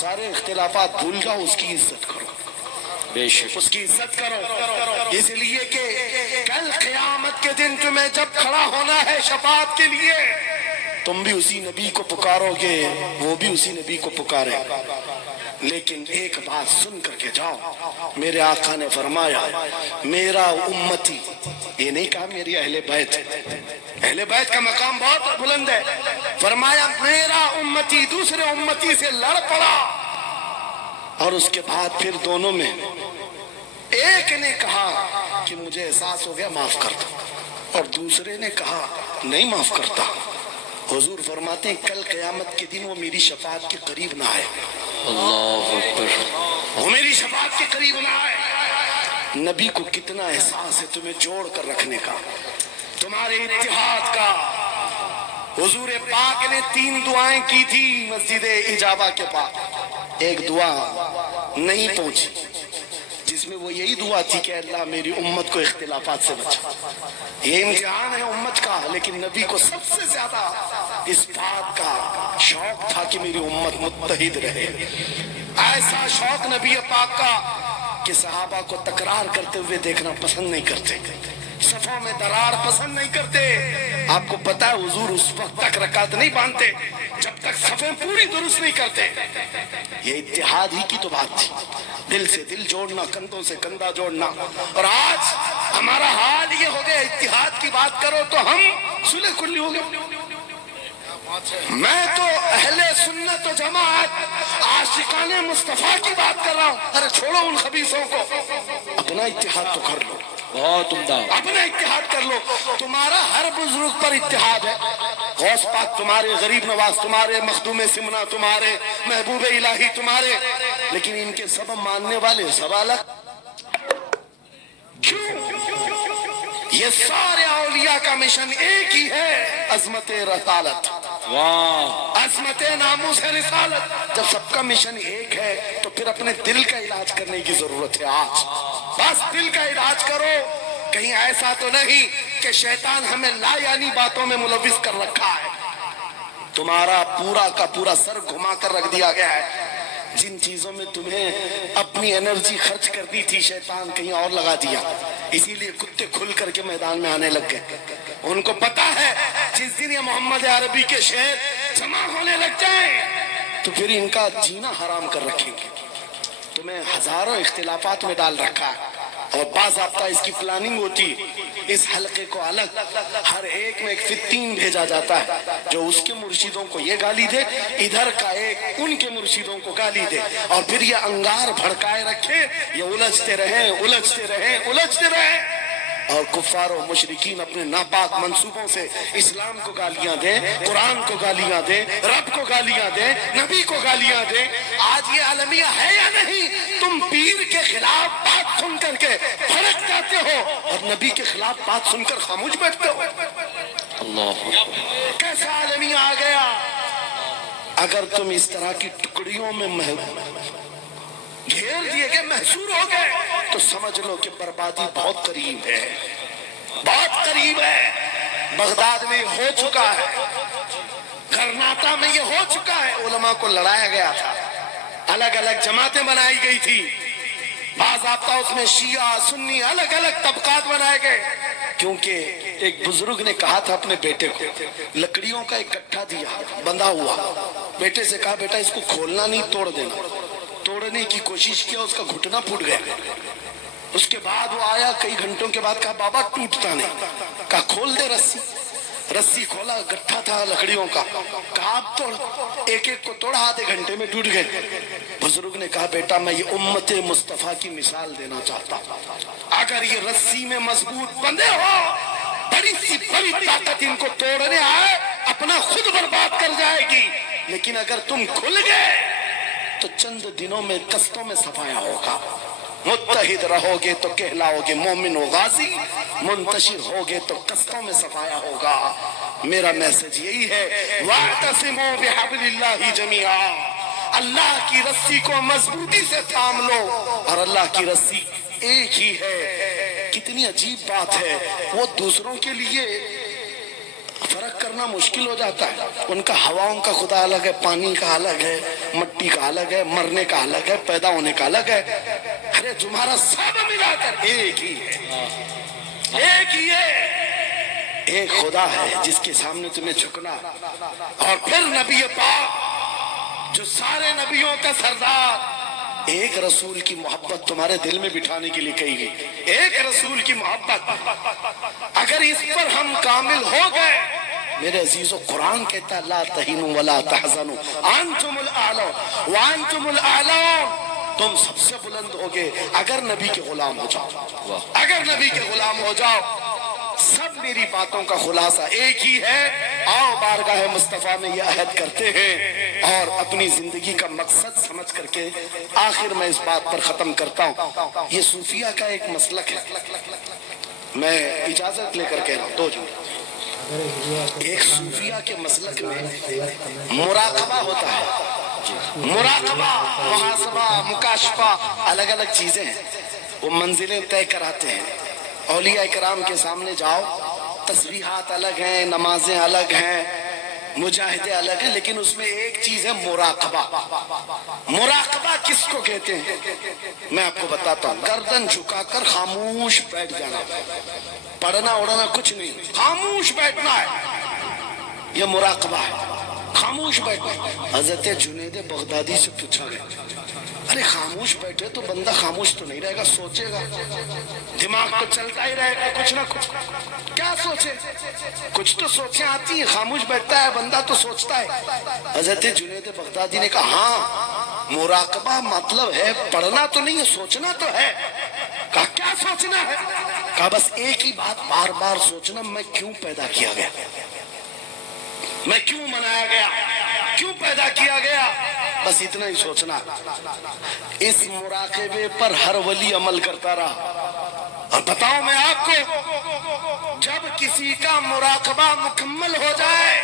سارے اختلافات بھول جاؤ، اس کی عزت کرو، بے شک اس کی عزت کرو. اس لیے کہ کل قیامت کے دن تمہیں جب کھڑا ہونا ہے شفاعت کے لیے، تم بھی اسی نبی کو پکارو گے، وہ بھی اسی نبی کو پکارے. لیکن ایک بات سن کر کے جاؤ، میرے آقا نے فرمایا میرا امتی، یہ نہیں کہا میری اہل بیت، اہل بیت کا مقام بہت بلند ہے، فرمایا میرا امتی دوسرے امتی سے لڑ پڑا، اور اس کے بعد پھر دونوں میں ایک نے کہا کہ مجھے احساس ہو گیا معاف کر دو، اور دوسرے نے کہا نہیں معاف کرتا. حضور فرماتے ہیں کل قیامت کے دن وہ میری شفاعت کے قریب نہ آئے. اللہ اکبر. وہ میری شفاعت کے قریب نہ آئے. نبی کو کتنا احساس ہے تمہیں جوڑ کر رکھنے کا، تمہارے اتحاد کا. حضور پاک نے 3 دعائیں کی تھی مسجد اجابہ کے پاس، ایک دعا نہیں پہنچی جس میں وہ یہی دعا تھی کہ اللہ میری امت کو اختلافات سے بچا. یہ امتحان ہے امت کا، لیکن نبی کو سب سے زیادہ اس بات کا شوق تھا کہ میری امت متحد رہے. ایسا شوق نبی پاک کا کہ صحابہ کو تکرار کرتے ہوئے دیکھنا پسند نہیں کرتے، صفوں میں درار پسند نہیں کرتے. آپ کو پتا ہے حضور اس وقت تک رکعت نہیں باندھتے جب تک صفیں پوری درست نہیں کرتے. یہ اتحاد ہی کی تو بات تھی، دل سے دل جوڑنا، کندھوں سے کندھا جوڑنا. اور آج ہمارا حال یہ ہو گیا اتحاد کی بات کرو تو ہم صلح کلی ہو گئے. میں تو اہل سنت و جماعت عاشقان مصطفیٰ کی بات کر رہا ہوں. ارے چھوڑو ان خبیثوں کو، اپنا اتحاد تو کر لو. بہت عمدہ. اپنا اتحاد کر لو. تمہارا ہر بزرگ پر اتحاد ہے، غوث پاک تمہارے، غریب نواز تمہارے، مخدوم سمنا تمہارے، محبوب الہی تمہارے، لیکن ان کے سب ماننے والے سب الگ. کیوں؟ یہ سارے اولیاء کا مشن ایک ہی ہے، عظمت رسالت، عظمت ناموس رسالت. جب سب کا مشن ایک ہے تو پھر اپنے دل کا علاج کرنے کی ضرورت ہے. آج بس دل کا علاج کرو. کہیں ایسا تو نہیں کہ شیطان ہمیں لا یعنی باتوں میں ملوث کر رکھا ہے، تمہارا پورا کا پورا سر گھما کر رکھ دیا گیا ہے. جن چیزوں میں تمہیں اپنی انرجی خرچ کر دی تھی شیطان کہیں اور لگا دیا، اسی لیے کتے کھل کر کے میدان میں آنے لگ گئے. ان کو پتا ہے جس دن یہ محمد عربی کے شعر جمع ہونے لگ جائیں تو پھر ان کا جینا حرام کر رکھیں گے. تمہیں ہزاروں اختلافات میں ڈال رکھا ہے، اور باضابطہ اس کی پلاننگ ہوتی. اس حلقے کو الگ، ہر ایک میں ایک فتین بھیجا جاتا ہے جو اس کے مرشدوں کو یہ گالی دے، ادھر کا ایک ان کے مرشدوں کو گالی دے، اور پھر یہ انگار بھڑکائے رکھے، یہ الجھتے رہیں الجھتے رہیں الجھتے رہیں. اور کفار و مشرکین اپنے ناپاک منصوبوں سے اسلام کو گالیاں دیں، قرآن کو گالیاں دیں، رب کو گالیاں دیں، نبی کو گالیاں دیں. آج یہ عالمیہ ہے یا نہیں؟ تم پیر کے خلاف بات سن کر کے بھڑک جاتے ہو اور نبی کے خلاف بات سن کر خاموش بیٹھتے ہو. اللہ، کیسا عالمیہ آ گیا. اگر تم اس طرح کی ٹکڑیوں میں گھیر دیے گئے، محصور ہو گئے، تو سمجھ لو کہ بربادی بہت قریب ہے، بہت قریب ہے. بغداد میں یہ ہو چکا ہے، غرناطہ میں یہ ہو چکا ہے. علماء کو لڑایا گیا تھا، الگ الگ جماعتیں بنائی گئی تھی، باضابطہ اس میں شیعہ سنی الگ الگ طبقات بنائے گئے. کیونکہ ایک بزرگ نے کہا تھا اپنے بیٹے کو، لکڑیوں کا ایک گٹھا دیا بندھا ہوا، بیٹے سے کہا بیٹا اس کو کھولنا نہیں، توڑ دینا. توڑنے کی کوشش کیا، اس کا گھٹنا پھوٹ گیا. اس کے بعد وہ آیا کئی گھنٹوں کے بعد، کہا بابا ٹوٹتا نہیں. کہا کھول دے رسی. رسی کھولا، گٹھا تھا لکڑیوں کا. کہا اب توڑ. ایک ایک کو توڑا، آدھے گھنٹے میں ٹوٹ گئے. بزرگ نے کہا بیٹا میں یہ امت مصطفیٰ کی مثال دینا چاہتا ہوں. اگر یہ رسی میں مضبوط بندے ہو، بڑی سی بڑی طاقت ان کو توڑنے آئے اپنا خود برباد کر جائے گی. لیکن اگر تم کھل گئے تو چند دنوں میں قصتوں میں صفایا ہوگا. متحد رہو گے تو کہلاؤ گے مومن و غازی، منتشر ہوگے تو قصتوں میں صفایا ہوگا. میرا میسج یہی ہے، وَاعْتَصِمُوا بِحَبْلِ اللَّهِ جَمِيعًا. اللہ کی رسی کو مضبوطی سے تھام لو، اور اللہ کی رسی ایک ہی ہے. کتنی عجیب بات ہے، وہ دوسروں کے لیے فرق کرنا مشکل ہو جاتا ہے. ان کا ہواؤں کا خدا الگ ہے، پانی کا الگ ہے، مٹی کا الگ ہے، مرنے کا الگ ہے، پیدا ہونے کا الگ ہے. ارے تمہارا سب ملا کر ایک ہی ہے. ایک یہ ایک خدا ہے جس کے سامنے تمہیں جھکنا، اور پھر نبی پاک جو سارے نبیوں کا سردار، ایک رسول کی محبت تمہارے دل میں بٹھانے کے لیے کہی گئی، ایک رسول کی محبت، اگر اس پر ہم کامل ہو گئے، میرے عزیزو قرآن کہتا ہے لا تہینوا ولا تحزنوا انتم الاعلون وانتم الاعلون، تم سب سے بلند ہوگے اگر نبی کے غلام ہو جاؤ، اگر نبی کے غلام ہو جاؤ۔ سب میری باتوں کا خلاصہ ایک ہی ہے، آؤ بارگاہ مصطفیٰ میں یہ عہد کرتے ہیں اور اپنی زندگی کا مقصد سمجھ کر کے آخر میں اس بات پر ختم کرتا ہوں۔ یہ صوفیہ کا ایک مسلک ہے، میں اجازت لے کر کہہ رہا ہوں، دو جو ایک صوفیہ کے مسلک میں مراقبہ ہوتا ہے، مراقبہ، محاسبہ، مکاشفہ، الگ الگ چیزیں ہیں، وہ منزلیں طے کراتے ہیں۔ اولیاء کرام کے سامنے جاؤ، تسبیحات الگ ہیں، نمازیں الگ ہیں، مجاہدے الگ ہیں، لیکن اس میں ایک چیز ہے مراقبہ۔ مراقبہ کس کو کہتے ہیں میں آپ کو بتاتا ہوں، گردن جھکا کر خاموش بیٹھ جانا، پڑھنا اڑنا کچھ نہیں، خاموش بیٹھنا ہے، یہ مراقبہ ہے، خاموش بیٹھنا۔ حضرت جنید بغدادی سے پوچھا گیا ارے خاموش بیٹھے تو بندہ خاموش تو نہیں رہے گا، سوچے گا، دماغ تو چلتا ہی رہے گا کچھ نہ کچھ، کیا سوچے، کچھ تو سوچیں آتی ہیں، خاموش بیٹھتا ہے بندہ تو سوچتا ہے۔ حضرت جنید بغدادی نے کہا ہاں مراقبہ مطلب ہے پڑھنا تو نہیں ہے، سوچنا تو ہے۔ کہا کیا سوچنا ہے؟ کہا بس ایک ہی بات بار بار سوچنا، میں کیوں پیدا کیا گیا، میں کیوں بنایا گیا، کیوں پیدا کیا گیا، بس اتنا ہی سوچنا۔ اس مراقبے پر ہر ولی عمل کرتا رہا، اور بتاؤں میں آپ کو، جب کسی کا مراقبہ مکمل ہو جائے،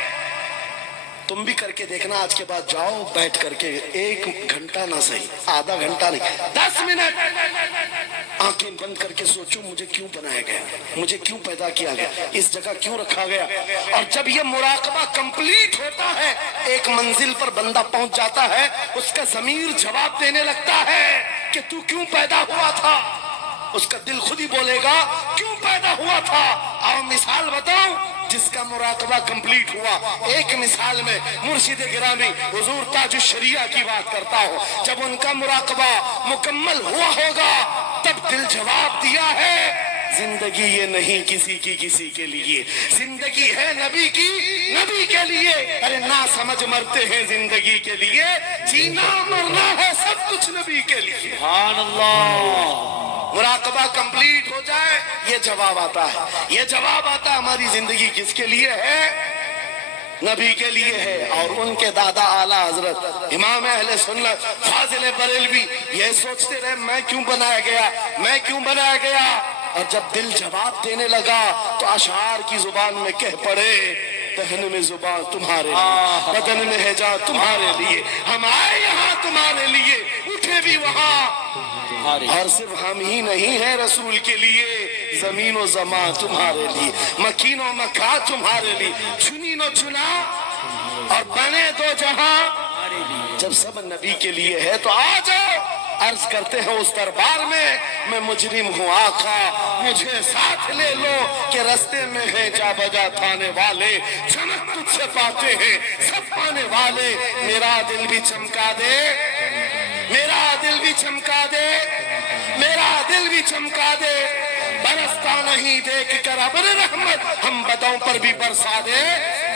تم بھی کر کے دیکھنا، آج کے بعد جاؤ بیٹھ کر کے، ایک گھنٹہ نہ صحیح، آدھا گھنٹہ نہیں، 10 منٹ آنکھیں بند کر کے سوچو مجھے کیوں بنایا گیا، مجھے کیوں پیدا کیا گیا، اس جگہ کیوں رکھا گیا۔ اور جب یہ مراقبہ کمپلیٹ ہوتا ہے، ایک منزل پر بندہ پہنچ جاتا ہے، اس کا ضمیر جواب دینے لگتا ہے کہ تو کیوں پیدا ہوا تھا، اس کا دل خود ہی بولے گا کیوں پیدا ہوا تھا۔ اور مثال بتاؤں جس کا مراقبہ کمپلیٹ ہوا، ایک مثال میں مرشد گرامی حضور تاج الشریعہ کی بات کرتا ہوں، جب ان کا مراقبہ مکمل ہوا ہوگا تب دل جواب دیا ہے زندگی یہ نہیں کسی کی کسی کے لیے، زندگی ہے نبی کی نبی کے لیے، ارے نہ سمجھ مرتے ہیں زندگی کے لیے، جینا مرنا ہے سب کچھ نبی کے لیے۔ سبحان اللہ۔ مراقبہ کمپلیٹ ہو جائے یہ جواب آتا ہے، یہ جواب آتا ہے ہماری زندگی کس کے لیے ہے، نبی کے لیے ہے۔ اور ان کے دادا اعلیٰ حضرت امام اہل سنت فاضل بریلوی یہ سوچتے رہے میں کیوں بنایا گیا، میں کیوں بنایا گیا، اور جب دل جواب دینے لگا تو اشعار کی زبان میں کہہ پڑے دہن میں زبان تمہارے لیے، بدن میں ہے جان تمہارے لیے، ہم آئے یہاں تمہارے لیے، اٹھے بھی وہاں، اور صرف ہم ہی نہیں ہیں رسول کے لیے، زمین و زمان تمہارے لیے، مکین و مکان تمہارے لیے، چنی نو چنا اور بنے دو جہاں، جب سب نبی کے لیے ہے تو آ جاؤ، عرض کرتے ہیں اس دربار میں مجرم ہوں آقا مجھے ساتھ لے لو، کہ رستے میں ہے جا بجا تھانے والے، چمک تجھ سے پاتے ہیں سب پانے والے، میرا دل بھی چمکا دے، میرا دل بھی چمکا دے، میرا دل بھی چمکا دے، برستا نہیں دیکھ کر ابر رحمت، ہم بدوں پر بھی برسا دے،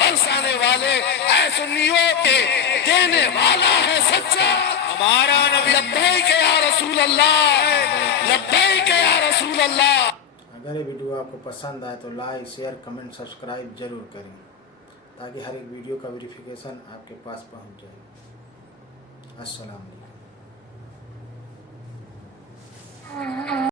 برسانے والے اے سنیوں کے دینے والا ہے سچا ہمارا نبی۔ لبیک یا رسول اللہ، لبیک یا رسول اللہ۔ اگر یہ ویڈیو آپ کو پسند آئے تو لائک شیئر کمنٹ سبسکرائب ضرور کریں تاکہ ہر ایک ویڈیو کا ویریفیکیشن آپ کے پاس پہنچ جائے۔ السلام علیکم۔